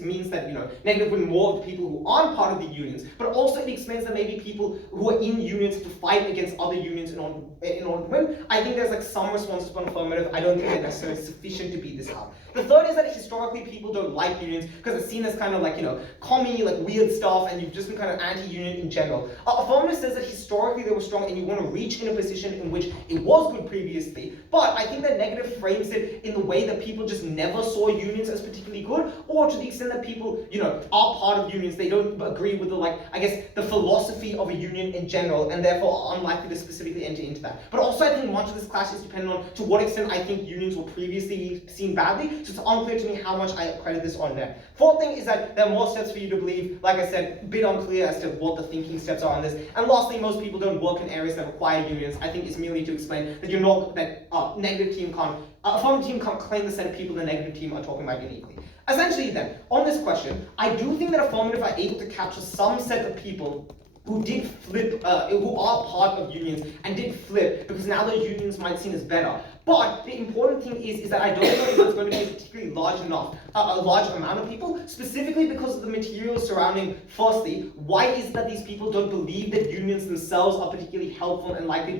means that, negative win more of the people who aren't part of the unions, but also it explains that maybe people who are in unions have to fight against other unions in order to win. I think there's some responses from affirmative. I don't think they're necessarily sufficient to beat this out. The third is that historically people don't like unions because it's seen as kind of commie, weird stuff, and you've just been kind of anti-union in general. Affirmative says that historically they were strong and you want to reach in a position in which it was good previously, but I think that negative frames it in the way that people just never saw unions as particularly good, or to the extent that people, are part of unions, they don't agree with the philosophy of a union in general, vote and therefore are unlikely to specifically enter into that. But also I think much of this clash is dependent on to what extent I think unions were previously seen badly, so it's unclear to me how much I credit this on there. Fourth thing is that there are more steps for you to believe, like I said, a bit unclear as to what the thinking steps are on this. And lastly, most people don't work in areas that require unions. I think it's merely to explain that you're not, that negative team can't, affirmative team can't claim the set of people the negative team are talking about uniquely. Essentially then, on this question, I do think that affirmative are able to capture some set of people who did flip, who are part of unions and did flip because now those unions might seem as better. But the important thing is that I don't know if it's going to be a particularly large amount of people, specifically because of the material surrounding, firstly, why is it that these people don't believe that unions themselves are particularly helpful and likely to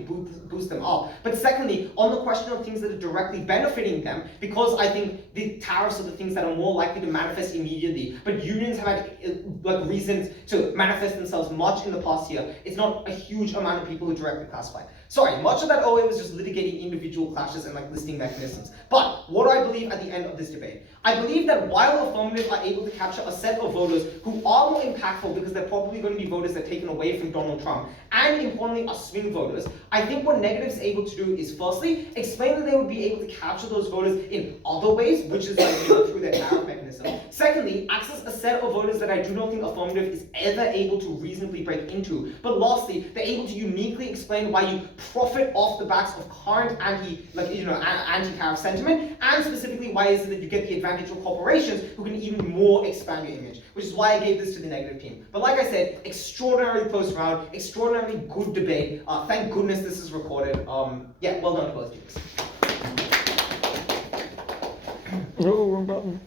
boost them up? But secondly, on the question of things that are directly benefiting them, because I think the tariffs are the things that are more likely to manifest immediately, but unions have had reasons to manifest themselves much in the past year. It's not a huge amount of people who directly classify. Sorry, much of that OA was just litigating individual clashes and listing mechanisms. But what do I believe at the end of this debate? I believe that while affirmative are able to capture a set of voters who are more impactful because they're probably going to be voters that are taken away from Donald Trump, and importantly are swing voters, I think what negative is able to do is firstly, explain that they would be able to capture those voters in other ways, which is through their tariff mechanism. Secondly, access a set of voters that I do not think affirmative is ever able to reasonably break into. But lastly, they're able to uniquely explain why you profit off the backs of current anti-tariff sentiment, and specifically why is it that you get the advantage of corporations who can even more expand your image, which is why I gave this to the negative team. But like I said, extraordinarily close round, extraordinarily good debate. Thank goodness this is recorded. Yeah, well done to both teams. Oh, wrong button.